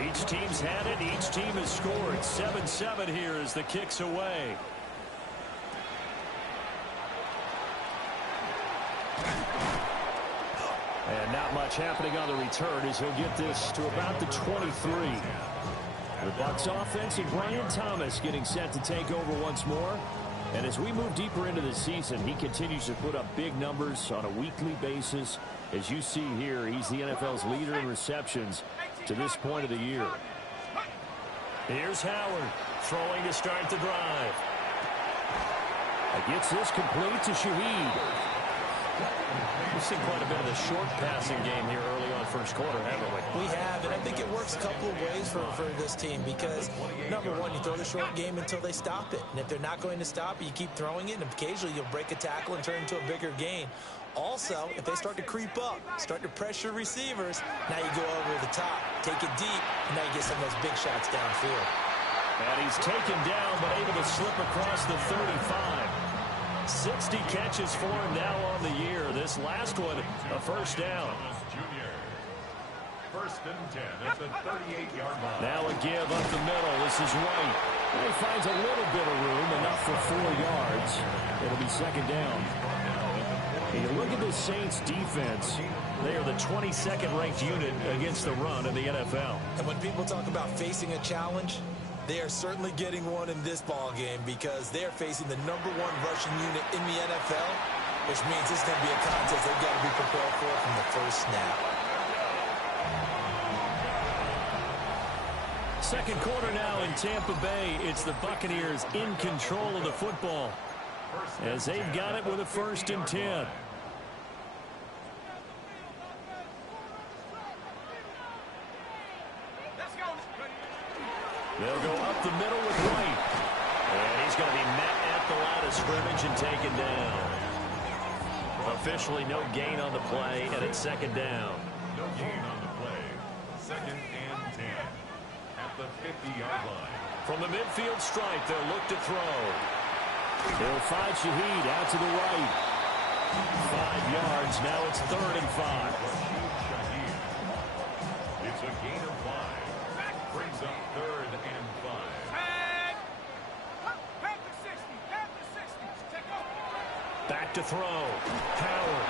Each team's had it. Each team has scored. 7-7 here as the kick's away. And not much happening on the return as he'll get this to about the 23. The Bucs offense and Brian Thomas getting set to take over once more. And as we move deeper into the season, he continues to put up big numbers on a weekly basis. As you see here, he's the NFL's leader in receptions to this point of the year. Here's Howard throwing to start the drive. Gets this complete to Shaheed. We've seen quite a bit of the short passing game here early on first quarter, haven't we? We have, and I think it works a couple of ways for this team because, number one, you throw the short game until they stop it. And if they're not going to stop it, you keep throwing it, and occasionally you'll break a tackle and turn it into a bigger gain. Also, if they start to creep up, start to pressure receivers, now you go over the top, take it deep, and now you get some of those big shots downfield. And he's taken down, but able to slip across the 35. 60 catches for him now on the year. This last one, a first down. First and 10 at the 38-yard line. Now a give up the middle. This is White. He finds a little bit of room, enough for 4 yards. It'll be second down. And you look at the Saints defense. They are the 22nd ranked unit against the run in the NFL. And when people talk about facing a challenge, they are certainly getting one in this ball game because they're facing the #1 rushing unit in the NFL, which means this is going to be a contest they've got to be prepared for from the first snap. Second quarter now in Tampa Bay. It's the Buccaneers in control of the football as they've got it with a 1st and 10. They'll go up the middle with White. And he's going to be met at the line of scrimmage and taken down. Officially no gain on the play, and it's second down. No gain on the play. 2nd and 10 at the 50-yard line. From the midfield stripe, they'll look to throw. They'll find Shaheed out to the right. 5 yards. Now it's 3rd and 5. It's a gain of 5. Brings up 3rd and 5. Back to throw. Howard.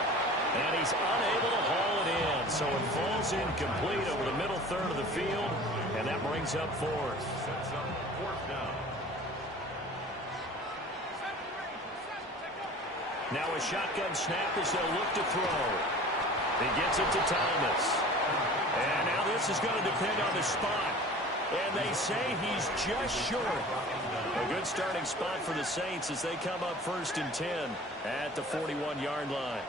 And he's unable to haul it in. So it falls incomplete over the middle third of the field. And that brings up 4th. Sets up 4th down. Now a shotgun snap as they'll look to throw. He gets it to Thomas. And now this is going to depend on the spot. And they say he's just short. A good starting spot for the Saints as they come up 1st and 10 at the 41-yard line.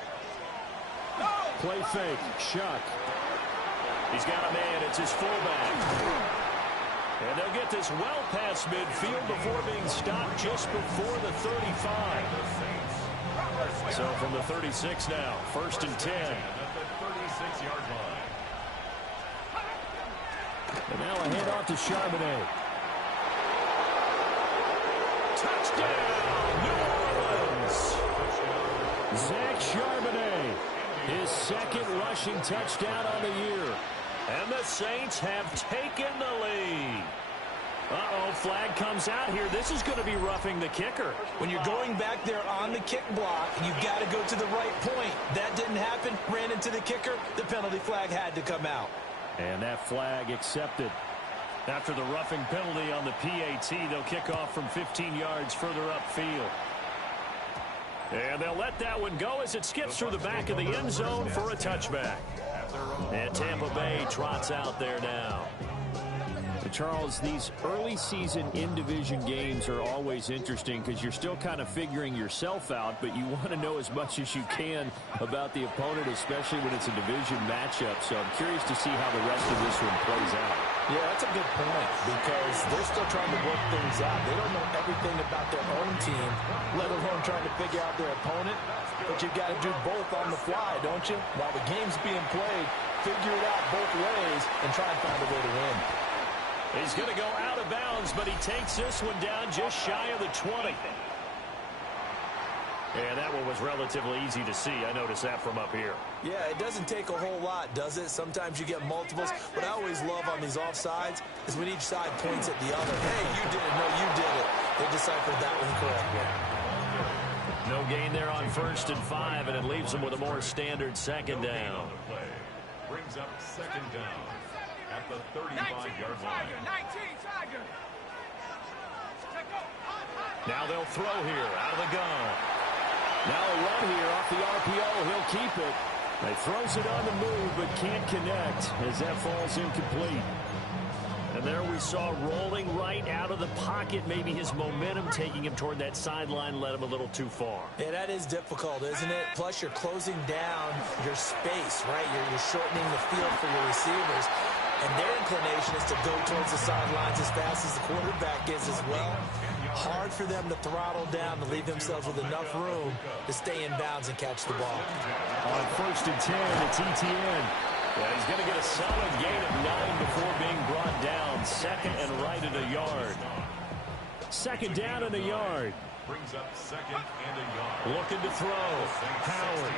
Play fake. Shuck. He's got a man. It's his fullback. And they'll get this well past midfield before being stopped just before the 35. So from the 36 now, 1st and 10. At the 36-yard line. And now a handoff to Charbonnet. Touchdown, New Orleans! Zach Charbonnet, his second rushing touchdown on the year. And the Saints have taken the lead. Uh-oh, flag comes out here. This is going to be roughing the kicker. When you're going back there on the kick block, you've got to go to the right point. That didn't happen. Ran into the kicker. The penalty flag had to come out. And that flag accepted. After the roughing penalty on the PAT, they'll kick off from 15 yards further upfield. And they'll let that one go as it skips through the back of the end zone for a touchback. And Tampa Bay trots out there now. Charles, these early season in-division games are always interesting because you're still kind of figuring yourself out, but you want to know as much as you can about the opponent, especially when it's a division matchup. So I'm curious to see how the rest of this one plays out. Yeah, that's a good point because they're still trying to work things out. They don't know everything about their own team, let alone trying to figure out their opponent. But you've got to do both on the fly, don't you? While the game's being played, figure it out both ways and try and find a way to win. He's going to go out of bounds, but he takes this one down just shy of the 20. And that one was relatively easy to see. I noticed that from up here. Yeah, it doesn't take a whole lot, does it? Sometimes you get multiples. What I always love on these offsides is when each side points at the other. Hey, you did it. No, you did it. They deciphered that one correctly. No gain there on 1st and 5, and it leaves them with a more standard second down. Brings up second down at the 35-yard line. Now they'll throw here out of the gun. Now a run here off the RPO. He'll keep it. He throws it on the move but can't connect as that falls incomplete. And there we saw rolling right out of the pocket. Maybe his momentum taking him toward that sideline led him a little too far. Yeah, that is difficult, isn't it? Plus, you're closing down your space, right? You're shortening the field for your receivers. And their inclination is to go towards the sidelines as fast as the quarterback is as well. Hard for them to throttle down to leave themselves with enough room to stay in bounds and catch the ball. On 1st and 10, it's ETN. Yeah, he's going to get a solid gain of 9 before being brought down. Second and right at a yard. Second down and a yard. Brings up second and a yard. Looking to throw. Howard.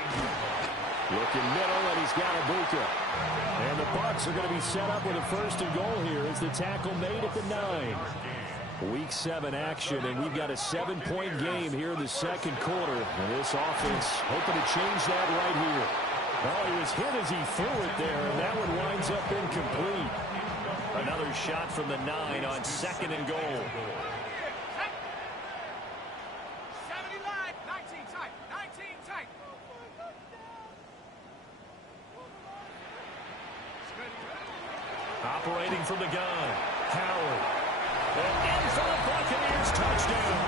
Looking middle, and he's got Ibuka. And the Bucs are going to be set up with a 1st and goal here as the tackle made at the 9. Week 7 action, and we've got a 7-point game here in the second quarter. And this offense hoping to change that right here. Oh, he was hit as he threw it there, and that one winds up incomplete. Another shot from the 9 on 2nd and goal. Operating from the gun, Howard. And in for the Buccaneers touchdown.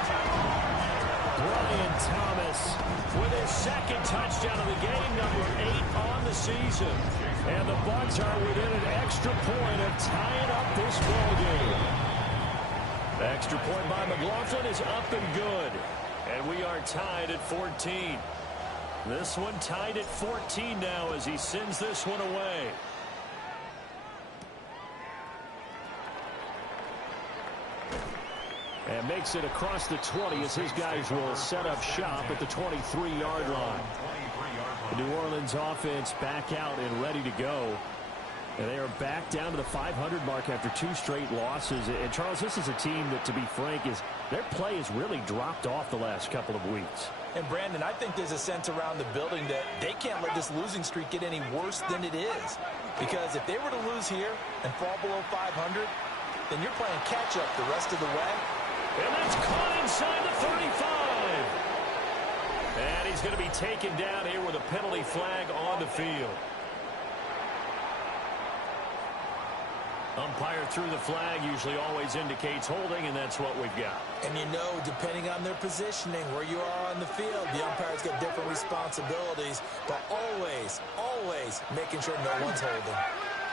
Brian Thomas with his second touchdown of the game, number 8 on the season. And the Bucs are within an extra point of tying up this ball game. The extra point by McLaughlin is up and good. And we are tied at 14. This one tied at 14 now as he sends this one away. And makes it across the 20 as his guys will set up shop at the 23-yard line. The New Orleans offense back out and ready to go. And they are back down to the 500 mark after 2 straight losses. And, Charles, this is a team that, to be frank, their play has really dropped off the last couple of weeks. And, Brandon, I think there's a sense around the building that they can't let this losing streak get any worse than it is. Because if they were to lose here and fall below 500, then you're playing catch-up the rest of the way. And that's caught inside the 35. And he's going to be taken down here with a penalty flag on the field. Umpire threw the flag, usually always indicates holding, and that's what we've got. And you know, depending on their positioning, where you are on the field, the umpires get different responsibilities, but always, always making sure no one's holding.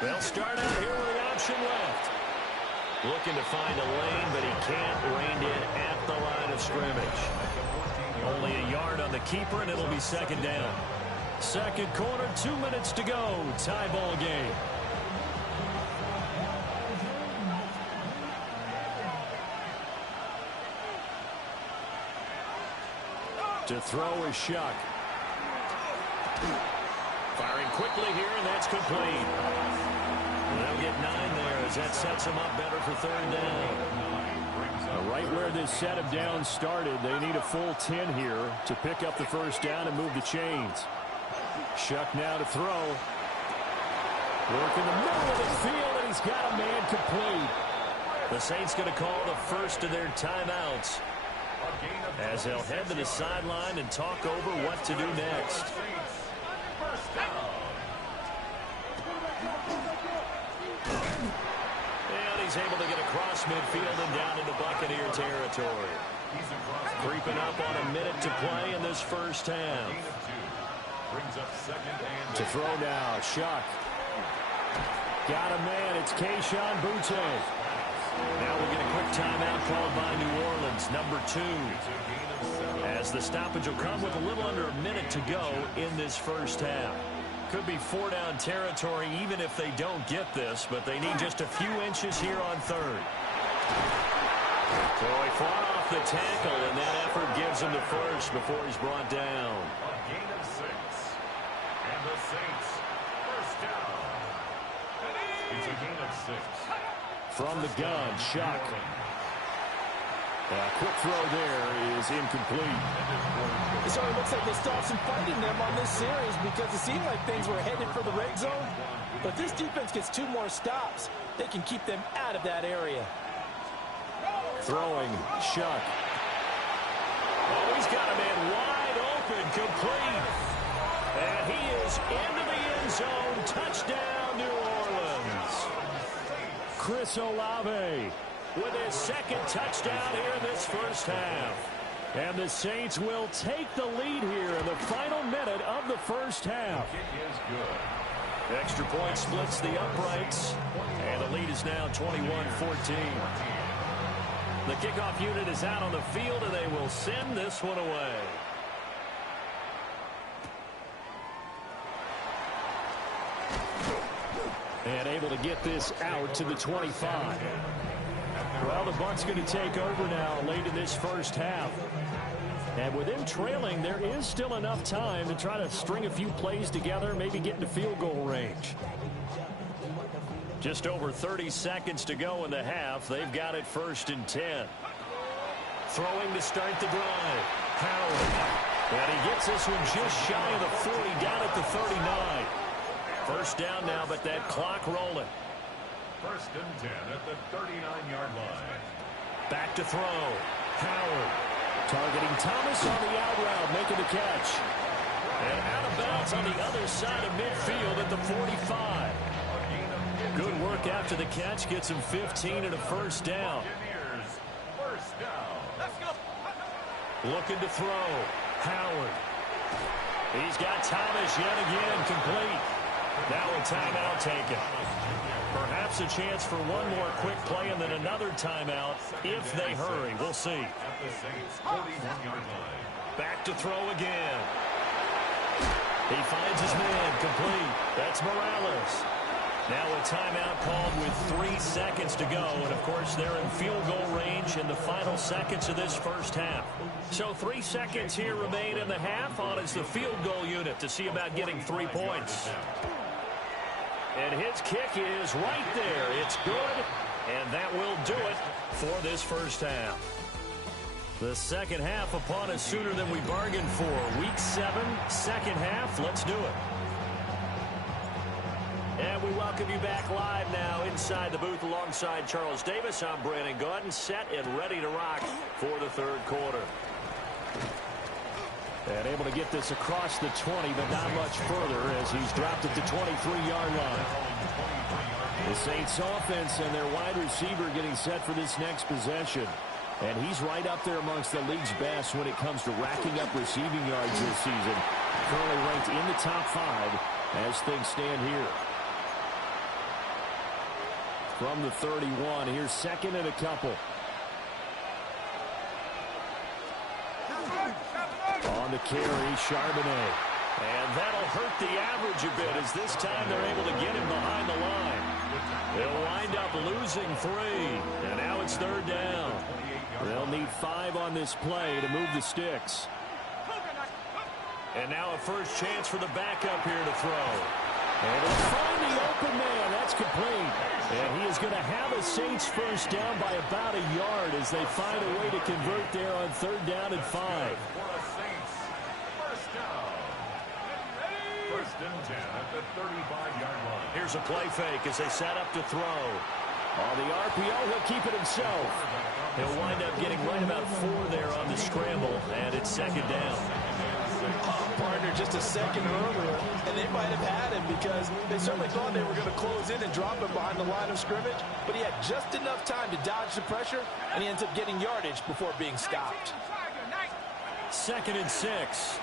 They'll start out here with the option left. Looking to find a lane, but he can't. Reined in at the line of scrimmage. Only a yard on the keeper, and it'll be second down. Second quarter, 2 minutes to go. Tie ball game. To throw is Shuck. Firing quickly here, and that's complete. They'll get 9 there as that sets them up better for third down. Right where this set of downs started, they need a full 10 here to pick up the first down and move the chains. Shuck now to throw. Work in the middle of the field, and he's got a man complete. The Saints going to call the first of their timeouts as they'll head to the sideline and talk over what to do next. And he's able to get across midfield and down into Buccaneer territory. Creeping up on a minute to play in this first half. To throw now, Shuck. Got a man, it's Kayshon Boutte. Now we'll get a quick timeout called by New Orleans, number 2. As the stoppage will come with a little under a minute to go in this first half. Could be 4-down territory even if they don't get this, but they need just a few inches here on third. So he fought off the tackle, and that effort gives him the first before he's brought down. A gain of 6. And the Saints, first down. It's a gain of 6. From the gun, Shuck. A quick throw there is incomplete. So it looks like they still have some fighting them on this series because it seemed like things were headed for the red zone. But this defense gets 2 more stops. They can keep them out of that area. Throwing, Shuck. Oh, he's got a man wide open, complete. And he is into the end zone. Touchdown, New Orleans. Chris Olave with his second touchdown here in this first half. And the Saints will take the lead here in the final minute of the first half. Extra point splits the uprights, and the lead is now 21-14. The kickoff unit is out on the field, and they will send this one away. And able to get this out to the 25. Well, the Bucs going to take over now late in this first half. And with them trailing, there is still enough time to try to string a few plays together, maybe get into field goal range. Just over 30 seconds to go in the half. They've got it 1st and 10. Throwing to start the drive. Howard. And he gets this one just shy of the 40, down at the 39. First down now, but that clock rolling. 1st and 10 at the 39-yard line. Back to throw. Howard. Targeting Thomas on the out route, making the catch. And out of bounds on the other side of midfield at the 45. Good work after the catch. Gets him 15 and a first down. First down. Looking to throw. Howard. He's got Thomas yet again complete. Now a timeout taken. Perhaps a chance for one more quick play and then another timeout if they hurry. We'll see. Back to throw again. He finds his man complete. That's Morales. Now a timeout called with 3 seconds to go. And, of course, they're in field goal range in the final seconds of this first half. So 3 seconds here remain in the half on as the field goal unit to see about getting 3 points. And his kick is right there. It's good, and that will do it for this first half. The second half upon us sooner than we bargained for. Week 7, second half. Let's do it. And we welcome you back live now inside the booth alongside Charles Davis. I'm Brandon Gaudin, set and ready to rock for the third quarter. And able to get this across the 20, but not much further as he's dropped at the 23-yard line. The Saints offense and their wide receiver getting set for this next possession. And he's right up there amongst the league's best when it comes to racking up receiving yards this season. Currently ranked in the top 5 as things stand here. from the 31. Here's second and a couple. On the carry, Charbonnet. And that'll hurt the average a bit as this time they're able to get him behind the line. They'll wind up losing 3. And now it's third down. They'll need 5 on this play to move the sticks. And now a first chance for the backup here to throw. And he'll find the open man. That's complete. And he is going to have a Saints first down by about a yard as they find a way to convert there on third down and 5. First and 10 at the 35-yard line. Here's a play fake as they set up to throw. On the RPO, he'll keep it himself. He'll wind up getting right about 4 there on the scramble, and it's second down. Partner just a second earlier, and they might have had him because they certainly thought they were going to close in and drop him behind the line of scrimmage, but he had just enough time to dodge the pressure, and he ends up getting yardage before being stopped. Second and 6.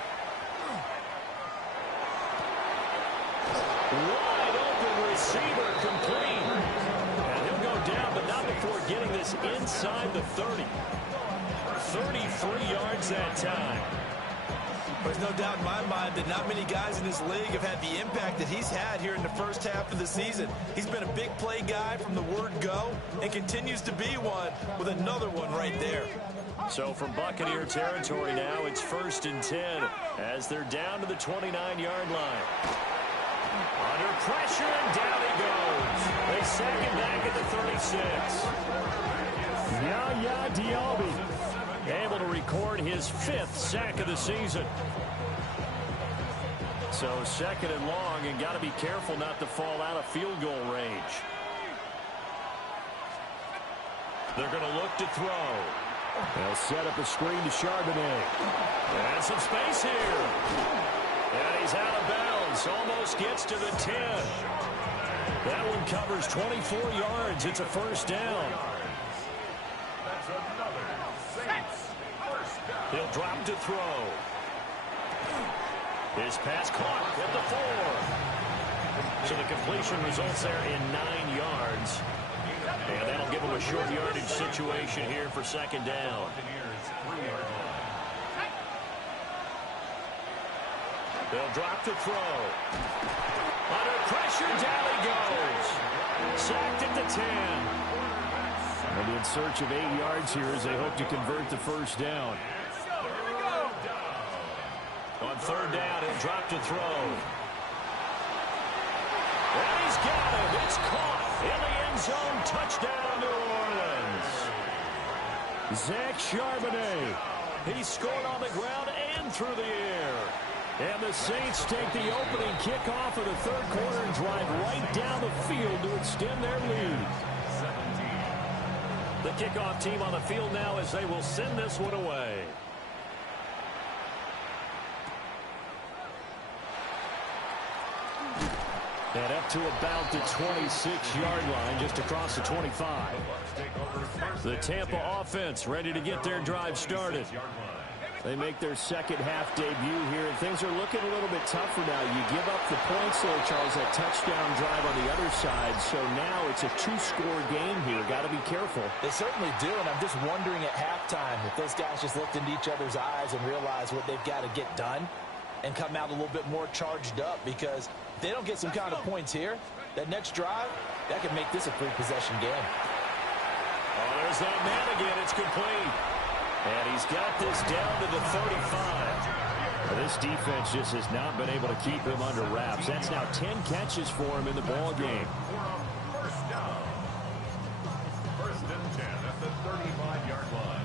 Wide open receiver complete. And he'll go down, but not before getting this inside the 30. 33 yards that time. There's no doubt in my mind that not many guys in this league have had the impact that he's had here in the first half of the season. He's been a big play guy from the word go and continues to be one with another one right there. So from Buccaneer territory now, it's first and 10 as they're down to the 29-yard line. Under pressure, and down he goes. They sack him back at the 36. Yaya Diaby able to record his 5th sack of the season. So second and long, and got to be careful not to fall out of field goal range. They're going to look to throw. They'll set up a screen to Charbonnet. And some space here. And he's out of bounds. Almost gets to the 10. That one covers 24 yards. It's a first down. That's another Saints first down. He'll drop to throw. His pass caught at the 4. So the completion results there in 9 yards. And that'll give him a short yardage situation here for second down. They'll drop to throw. Under pressure, down he goes. Sacked at the 10. And in search of 8 yards here as they hope to convert the first down. On third down, he'll drop to throw. And he's got him. It's caught in the end zone. Touchdown, New Orleans. Zach Charbonnet. He scored on the ground and through the air. And the Saints take the opening kickoff of the third quarter and drive right down the field to extend their lead. The kickoff team on the field now as they will send this one away. And up to about the 26-yard line, just across the 25. The Tampa offense ready to get their drive started. They make their second half debut here, and things are looking a little bit tougher now. You give up the points there, Charles, that touchdown drive on the other side. So now it's a 2-score game here. Got to be careful. They certainly do, and I'm just wondering at halftime if those guys just looked into each other's eyes and realized what they've got to get done and come out a little bit more charged up, because if they don't get some kind of points here, that next drive, that could make this a 3-possession game. Oh, there's that man again. It's complete. And he's got this down to the 35. This defense just has not been able to keep him under wraps. That's now 10 catches for him in the ball game. First down. First and 10 at the 35-yard line.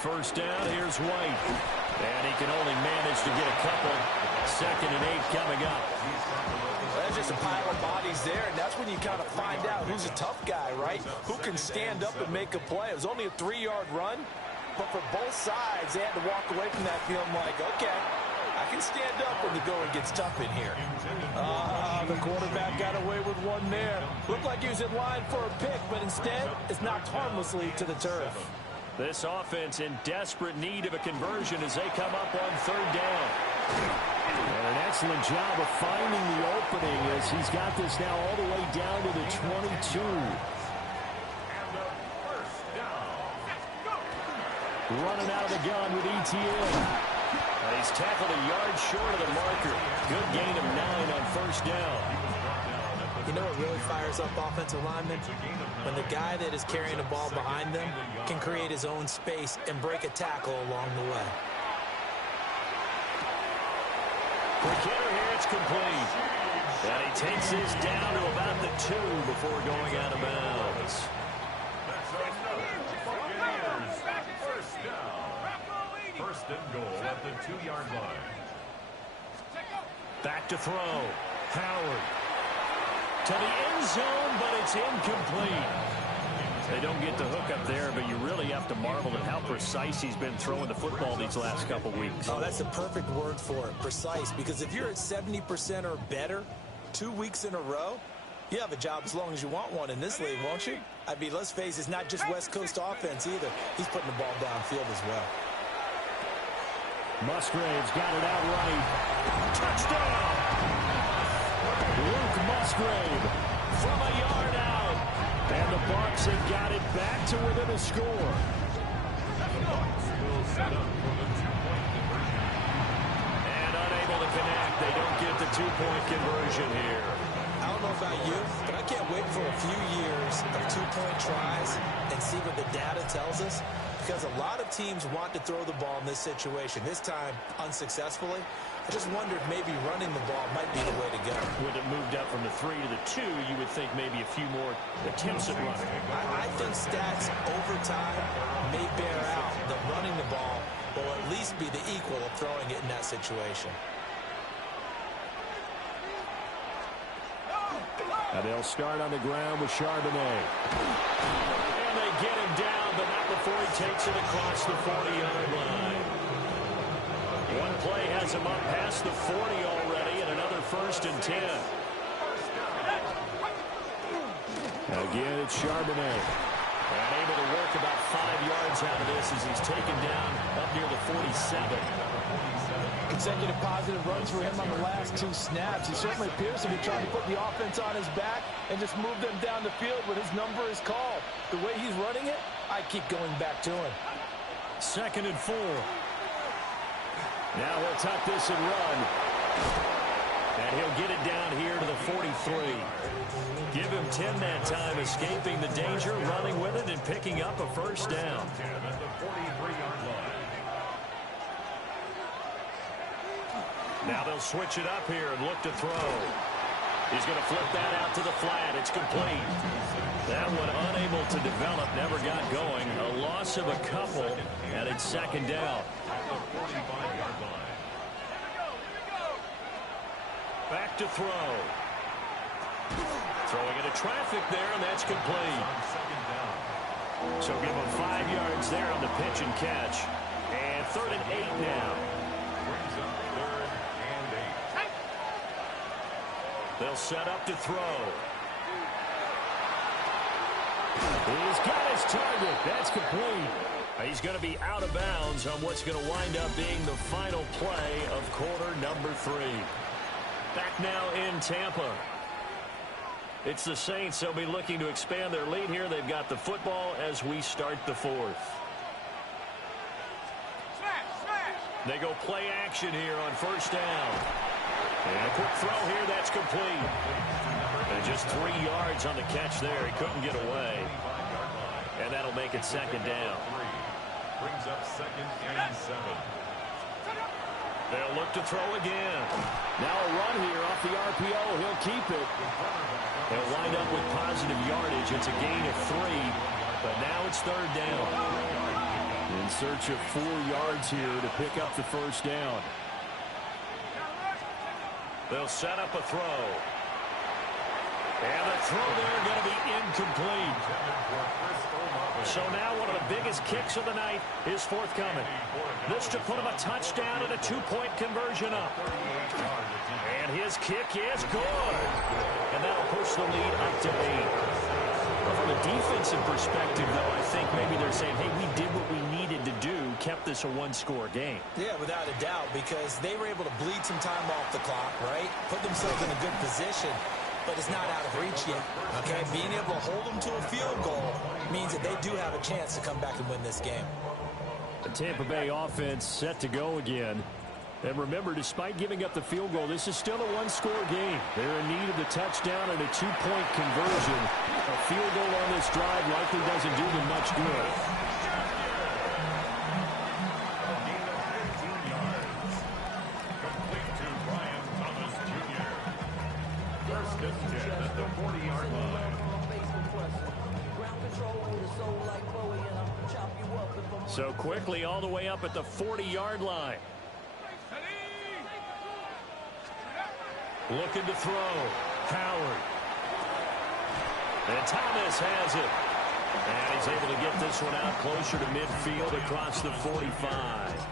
First down, here's White. And he can only manage to get a couple. Second and 8 coming up. There's just a pile of bodies there, and that's when you kind of find out who's a tough guy, right? Who can stand up and make a play. It was only a 3-yard run, but for both sides, they had to walk away from that feeling like, okay, I can stand up when the going gets tough in here. The quarterback got away with one there. Looked like he was in line for a pick, but instead it's knocked harmlessly to the turf. This offense in desperate need of a conversion as they come up on third down. And an excellent job of finding the opening as he's got this now all the way down to the 22. Running out of the gun with ETN. He's tackled a yard short of the marker. Good gain of 9 on first down. You know what really fires up offensive linemen? When the guy that is carrying the ball behind them can create his own space and break a tackle along the way. Quick hitter here, it's complete. And he takes this down to about the 2 before going out of bounds. First and goal at the 2-yard line. Back to throw. Howard. To the end zone, but it's incomplete. They don't get the hook up there, but you really have to marvel at how precise he's been throwing the football these last couple weeks. Oh, that's the perfect word for it, precise, because if you're at 70% or better 2 weeks in a row, you have a job as long as you want one in this league, won't you? I mean, let's face it, it's not just West Coast offense either. He's putting the ball downfield as well. Musgrave's got it out right. Touchdown! Luke Musgrave from a yard out. And the Bucs have got it back to within a score. The Bucs will set up for the 2-point conversion. And unable to connect. They don't get the 2-point conversion here. I don't know about you, but I can't wait for a few years of 2-point tries and see what the data tells us. Because a lot of teams want to throw the ball in this situation. This time, unsuccessfully. I just wondered maybe running the ball might be the way to go. When it moved up from the 3 to the 2, you would think maybe a few more attempts at running. I think stats over time may bear out that running the ball will at least be the equal of throwing it in that situation. Now they'll start on the ground with Charbonnet. And they get him down, but not before he takes it across the 40-yard line. One play has him up past the 40 already, and another 1st and 10. Again, it's Charbonnet. And able to work about 5 yards out of this as he's taken down up near the 47. Consecutive positive runs for him on the last 2 snaps. He certainly appears to be trying to put the offense on his back and just move them down the field when his number is called. The way he's running it, I keep going back to him. 2nd and 4. Now he'll tuck this and run. And he'll get it down here to the 43. Give him 10 that time, escaping the danger, running with it, and picking up a 1st down. At the 43-yard line. Now they'll switch it up here and look to throw. He's going to flip that out to the flat. It's complete. That one unable to develop, never got going. A loss of a couple, and it's 2nd down. At the 45-yard line. Back to throw. Throwing into traffic there, and that's complete. So give him 5 yards there on the pitch and catch. And 3rd and 8 now. Brings up 3rd and 8. They'll set up to throw. He's got his target. That's complete. He's going to be out of bounds on what's going to wind up being the final play of quarter number 3. Back now in Tampa. It's the Saints. They'll be looking to expand their lead here. They've got the football as we start the 4th. They go play action here on 1st down. And a quick throw here. That's complete. And just 3 yards on the catch there. He couldn't get away. And that'll make it 2nd down. Brings up 2nd and 7. They'll look to throw again. Now a run here off the RPO. He'll keep it. They'll wind up with positive yardage. It's a gain of 3, but now it's 3rd down. In search of 4 yards here to pick up the 1st down. They'll set up a throw. And the throw there going to be incomplete. So now one of the biggest kicks of the night is forthcoming. This to put him a touchdown and a 2-point conversion up. And his kick is good. And that'll push the lead up to 8. Well, from a defensive perspective, though, I think maybe they're saying, hey, we did what we needed to do, kept this a one-score game. Yeah, without a doubt, because they were able to bleed some time off the clock, right? Put themselves in a good position, but it's not out of reach yet, okay? Being able to hold them to a field goal means that they do have a chance to come back and win this game. The Tampa Bay offense set to go again. And remember, despite giving up the field goal, this is still a one-score game. They're in need of the touchdown and a 2-point conversion. A field goal on this drive likely doesn't do them much good. A gain of 15 yards. Complete to Brian Thomas Jr. First and 10 at the 40-yard line. So quickly all the way up at the 40-yard line. Looking to throw. Howard. And Thomas has it. And he's able to get this one out closer to midfield across the 45.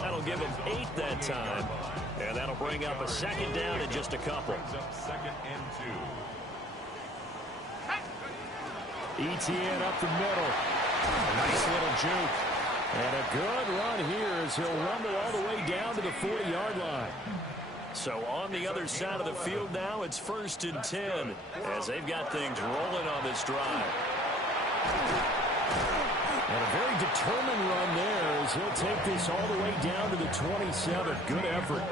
That'll give him 8 that time. And that'll bring up a second down in just a couple. Second and 2. Etienne up the middle. A nice little juke. And a good run here as he'll rumble all the way down to the 40-yard line. So on the other side of the field now, it's 1st and 10 as they've got things rolling on this drive. And a very determined run there as he'll take this all the way down to the 27. Good effort.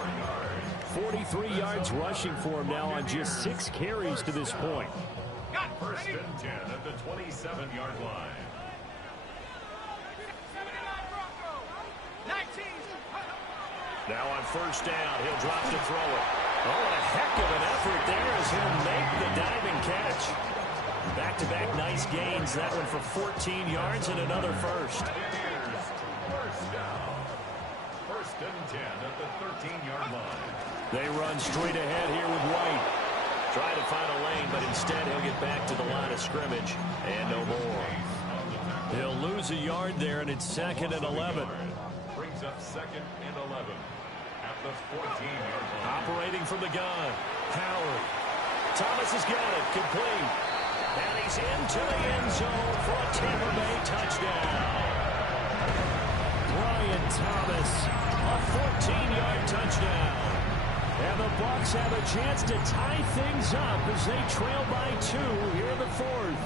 43 yards rushing for him now on just 6 carries to this point. First and 10 at the 27-yard line. Now on first down, he'll drop to throw it. Oh, a heck of an effort there as he'll make the diving catch. Back-to-back nice gains. That one for 14 yards and another first. First down. First and 10 at the 13-yard line. They run straight ahead here with White. Trying to find a lane, but instead he'll get back to the line of scrimmage. And no more. He'll lose a yard there, and it's 2nd and 11. Brings up 2nd and 11 at the 14-yard line. Operating from the gun. Howard. Thomas has got it. Complete. And he's into the end zone for a Tampa Bay touchdown. Brian Thomas, a 14-yard touchdown. And the Bucs have a chance to tie things up as they trail by 2 here in the 4th.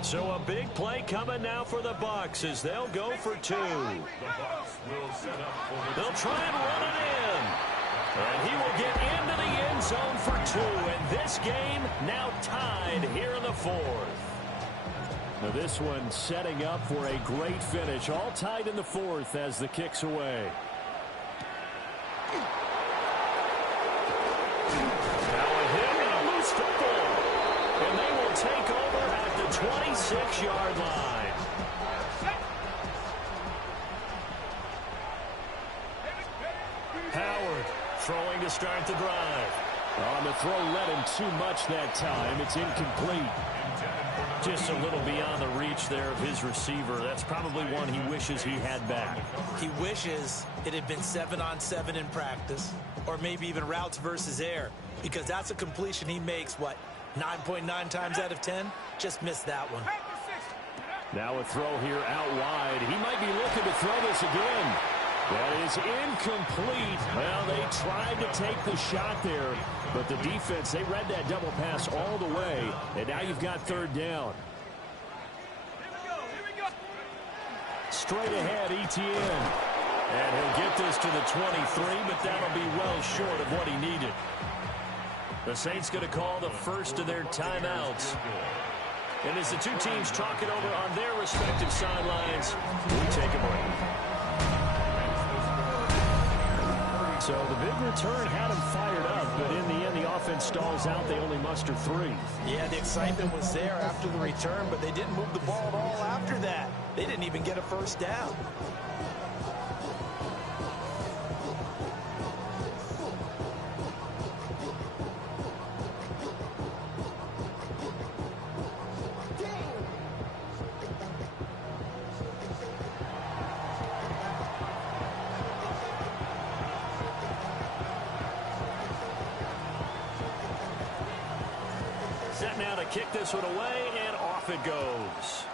So a big play coming now for the Bucs as they'll go for 2. The Bucs will set up for the They'll try and run it in. And he will get into the end zone for 2. And this game now tied here in the 4th. Now this one setting up for a great finish. All tied in the 4th as the kick's away. Now a hit and a loose football. And they will take over at the 26-yard line. Howard throwing to start the drive. On the throw led him too much that time. It's incomplete. Just a little beyond the reach there of his receiver. That's probably one he wishes he had back. He wishes it had been 7-on-7 in practice, or maybe even routes versus air, because that's a completion he makes, what, 9.9 times out of 10? Just missed that one. Now a throw here out wide. He might be looking to throw this again. That is incomplete. Well, they tried to take the shot there, but the defense, they read that double pass all the way, and now you've got 3rd down. Straight ahead, Etienne. And he'll get this to the 23, but that'll be well short of what he needed. The Saints going to call the first of their timeouts. And as the two teams talk it over on their respective sidelines, we take a break. So the big return had him fired up, but in the end, the offense stalls out. They only muster 3. Yeah, the excitement was there after the return, but they didn't move the ball at all after that. They didn't even get a first down. set now to kick this one away, and off it goes.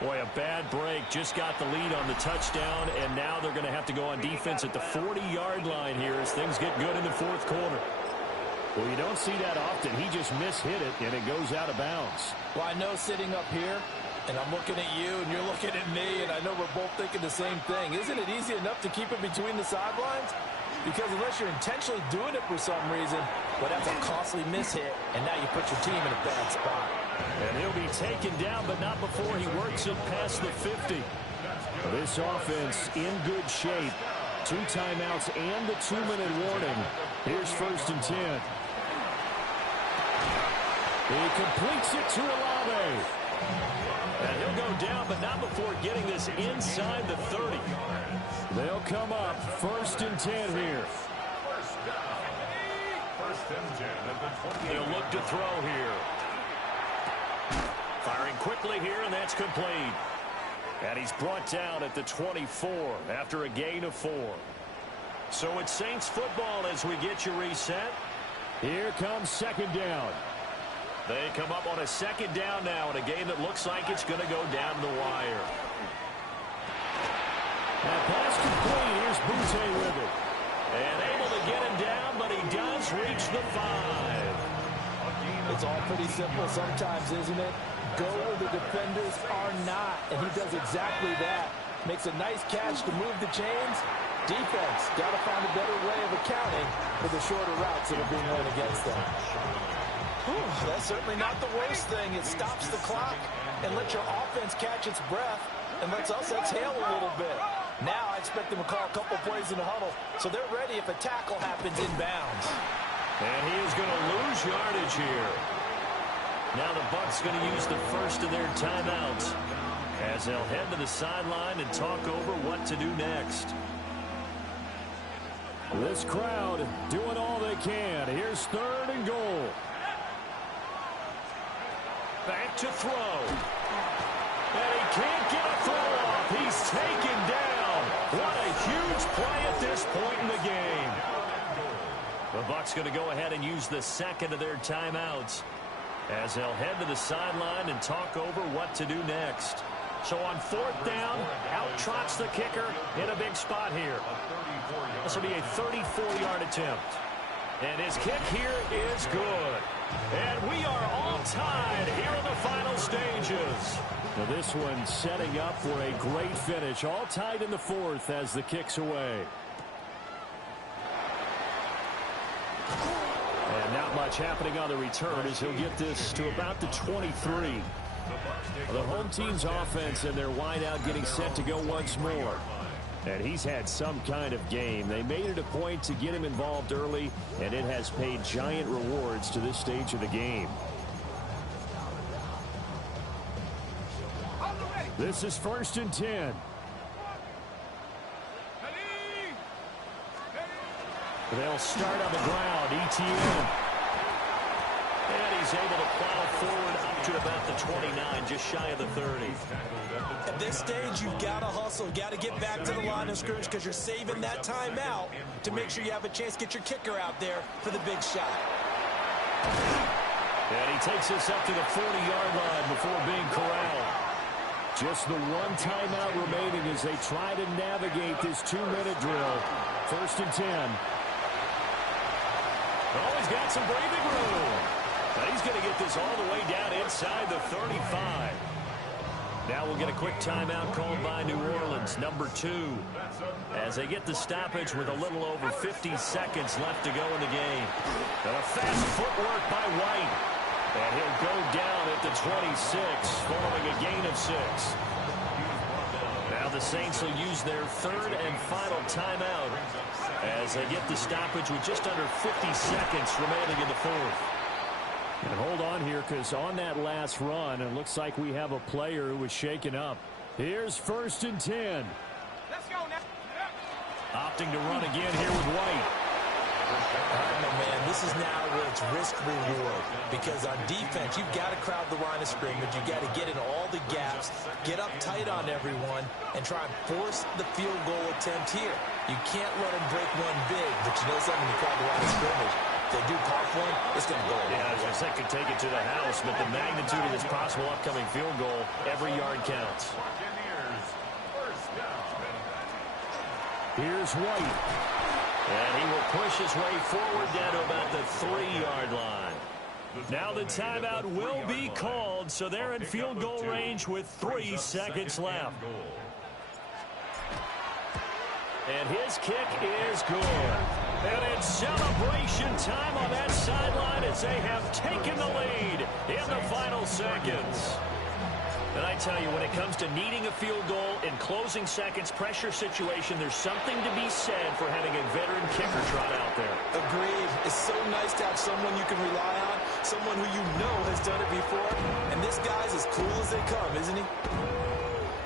Boy, a bad break. Just got the lead on the touchdown, and now they're going to have to go on defense at the 40-yard line here as things get good in the fourth quarter. Well, you don't see that often. He just mishit it, and it goes out of bounds. Well, I know sitting up here, and I'm looking at you, and you're looking at me, and I know we're both thinking the same thing. Isn't it easy enough to keep it between the sidelines? Because unless you're intentionally doing it for some reason, well, that's a costly mishit, and now you put your team in a bad spot. And he'll be taken down, but not before he works it past the 50. This offense in good shape. 2 timeouts and the 2-minute warning. Here's 1st and 10. He completes it to Olave. And he'll go down, but not before getting this inside the 30. They'll come up 1st and 10 here. They'll look to throw here. Firing quickly here, and that's complete. And he's brought down at the 24 after a gain of 4. So it's Saints football as we get you reset. Here comes 2nd down. They come up on a 2nd down now in a game that looks like it's going to go down the wire. That pass complete. Here's Butte with it. And able to get him down, but he does reach the 5. It's all pretty simple sometimes, isn't it? Go where the defenders are not, and he does exactly that. Makes a nice catch to move the chains. Defense got to find a better way of accounting for the shorter routes that are being run against them. Whew, that's certainly not the worst thing. It stops the clock and lets your offense catch its breath and lets us exhale a little bit. Now I expect them to call a couple plays in the huddle, so they're ready if a tackle happens inbounds. And he is going to lose yardage here. Now the Bucs going to use the first of their timeouts as they'll head to the sideline and talk over what to do next. This crowd doing all they can. Here's 3rd and goal. Back to throw. And he can't get a throw off. He's taken down. What a huge play at this point in the game. The Bucs going to go ahead and use the 2nd of their timeouts as they'll head to the sideline and talk over what to do next. So on 4th down, out trots the kicker in a big spot here. This will be a 34-yard attempt. And his kick here is good. And we are all tied here in the final stages. Now this one setting up for a great finish. All tied in the 4th as the kick's away. And not much happening on the return as he'll get this to about the 23. The home team's offense and their wideout getting set to go once more. And he's had some kind of game. They made it a point to get him involved early, and it has paid giant rewards to this stage of the game. This is 1st and 10. They'll start on the ground. ETN. And he's able to plow forward up to about the 29, just shy of the 30. At this stage, you've got to hustle. You've got to get back to the line of scrimmage because you're saving that timeout to make sure you have a chance to get your kicker out there for the big shot. And he takes this up to the 40-yard line before being corralled. Just the 1 timeout remaining as they try to navigate this 2-minute drill. 1st and 10. Oh, he's got some breathing room. But he's going to get this all the way down inside the 35. Now we'll get a quick timeout called by New Orleans, number 2. As they get the stoppage with a little over 50 seconds left to go in the game. And a fast footwork by White. And he'll go down at the 26 following a gain of 6. Now the Saints will use their 3rd and final timeout as they get the stoppage with just under 50 seconds remaining in the 4th. And hold on here, because on that last run, it looks like we have a player who was shaken up. Here's 1st and 10. Let's go now. Opting to run again here with White. All right, my man, this is now where it's risk-reward. Because on defense, you've got to crowd the line of scrimmage. You've got to get in all the gaps, get up tight on everyone, and try and force the field goal attempt here. You can't let them break one big, but you know something, you crowd the line of scrimmage. If they do pop one, It's going to go. Yeah, I was going to say could take it to the house, but the magnitude of this possible upcoming field goal, every yard counts. Here's White. And he will push his way forward down to about the 3-yard line. Now the timeout will be called, so they're in field goal range with 3 seconds left. And his kick is good. And it's celebration time on that sideline as they have taken the lead in the final seconds. And I tell you, when it comes to needing a field goal in closing seconds, pressure situation, there's something to be said for having a veteran kicker trot out there. Agreed. It's so nice to have someone you can rely on, someone who you know has done it before. And this guy's as cool as they come, isn't he?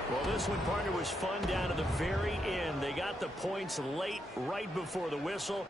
Well, this one, partner, was fun down to the very end. They got the points late, right before the whistle.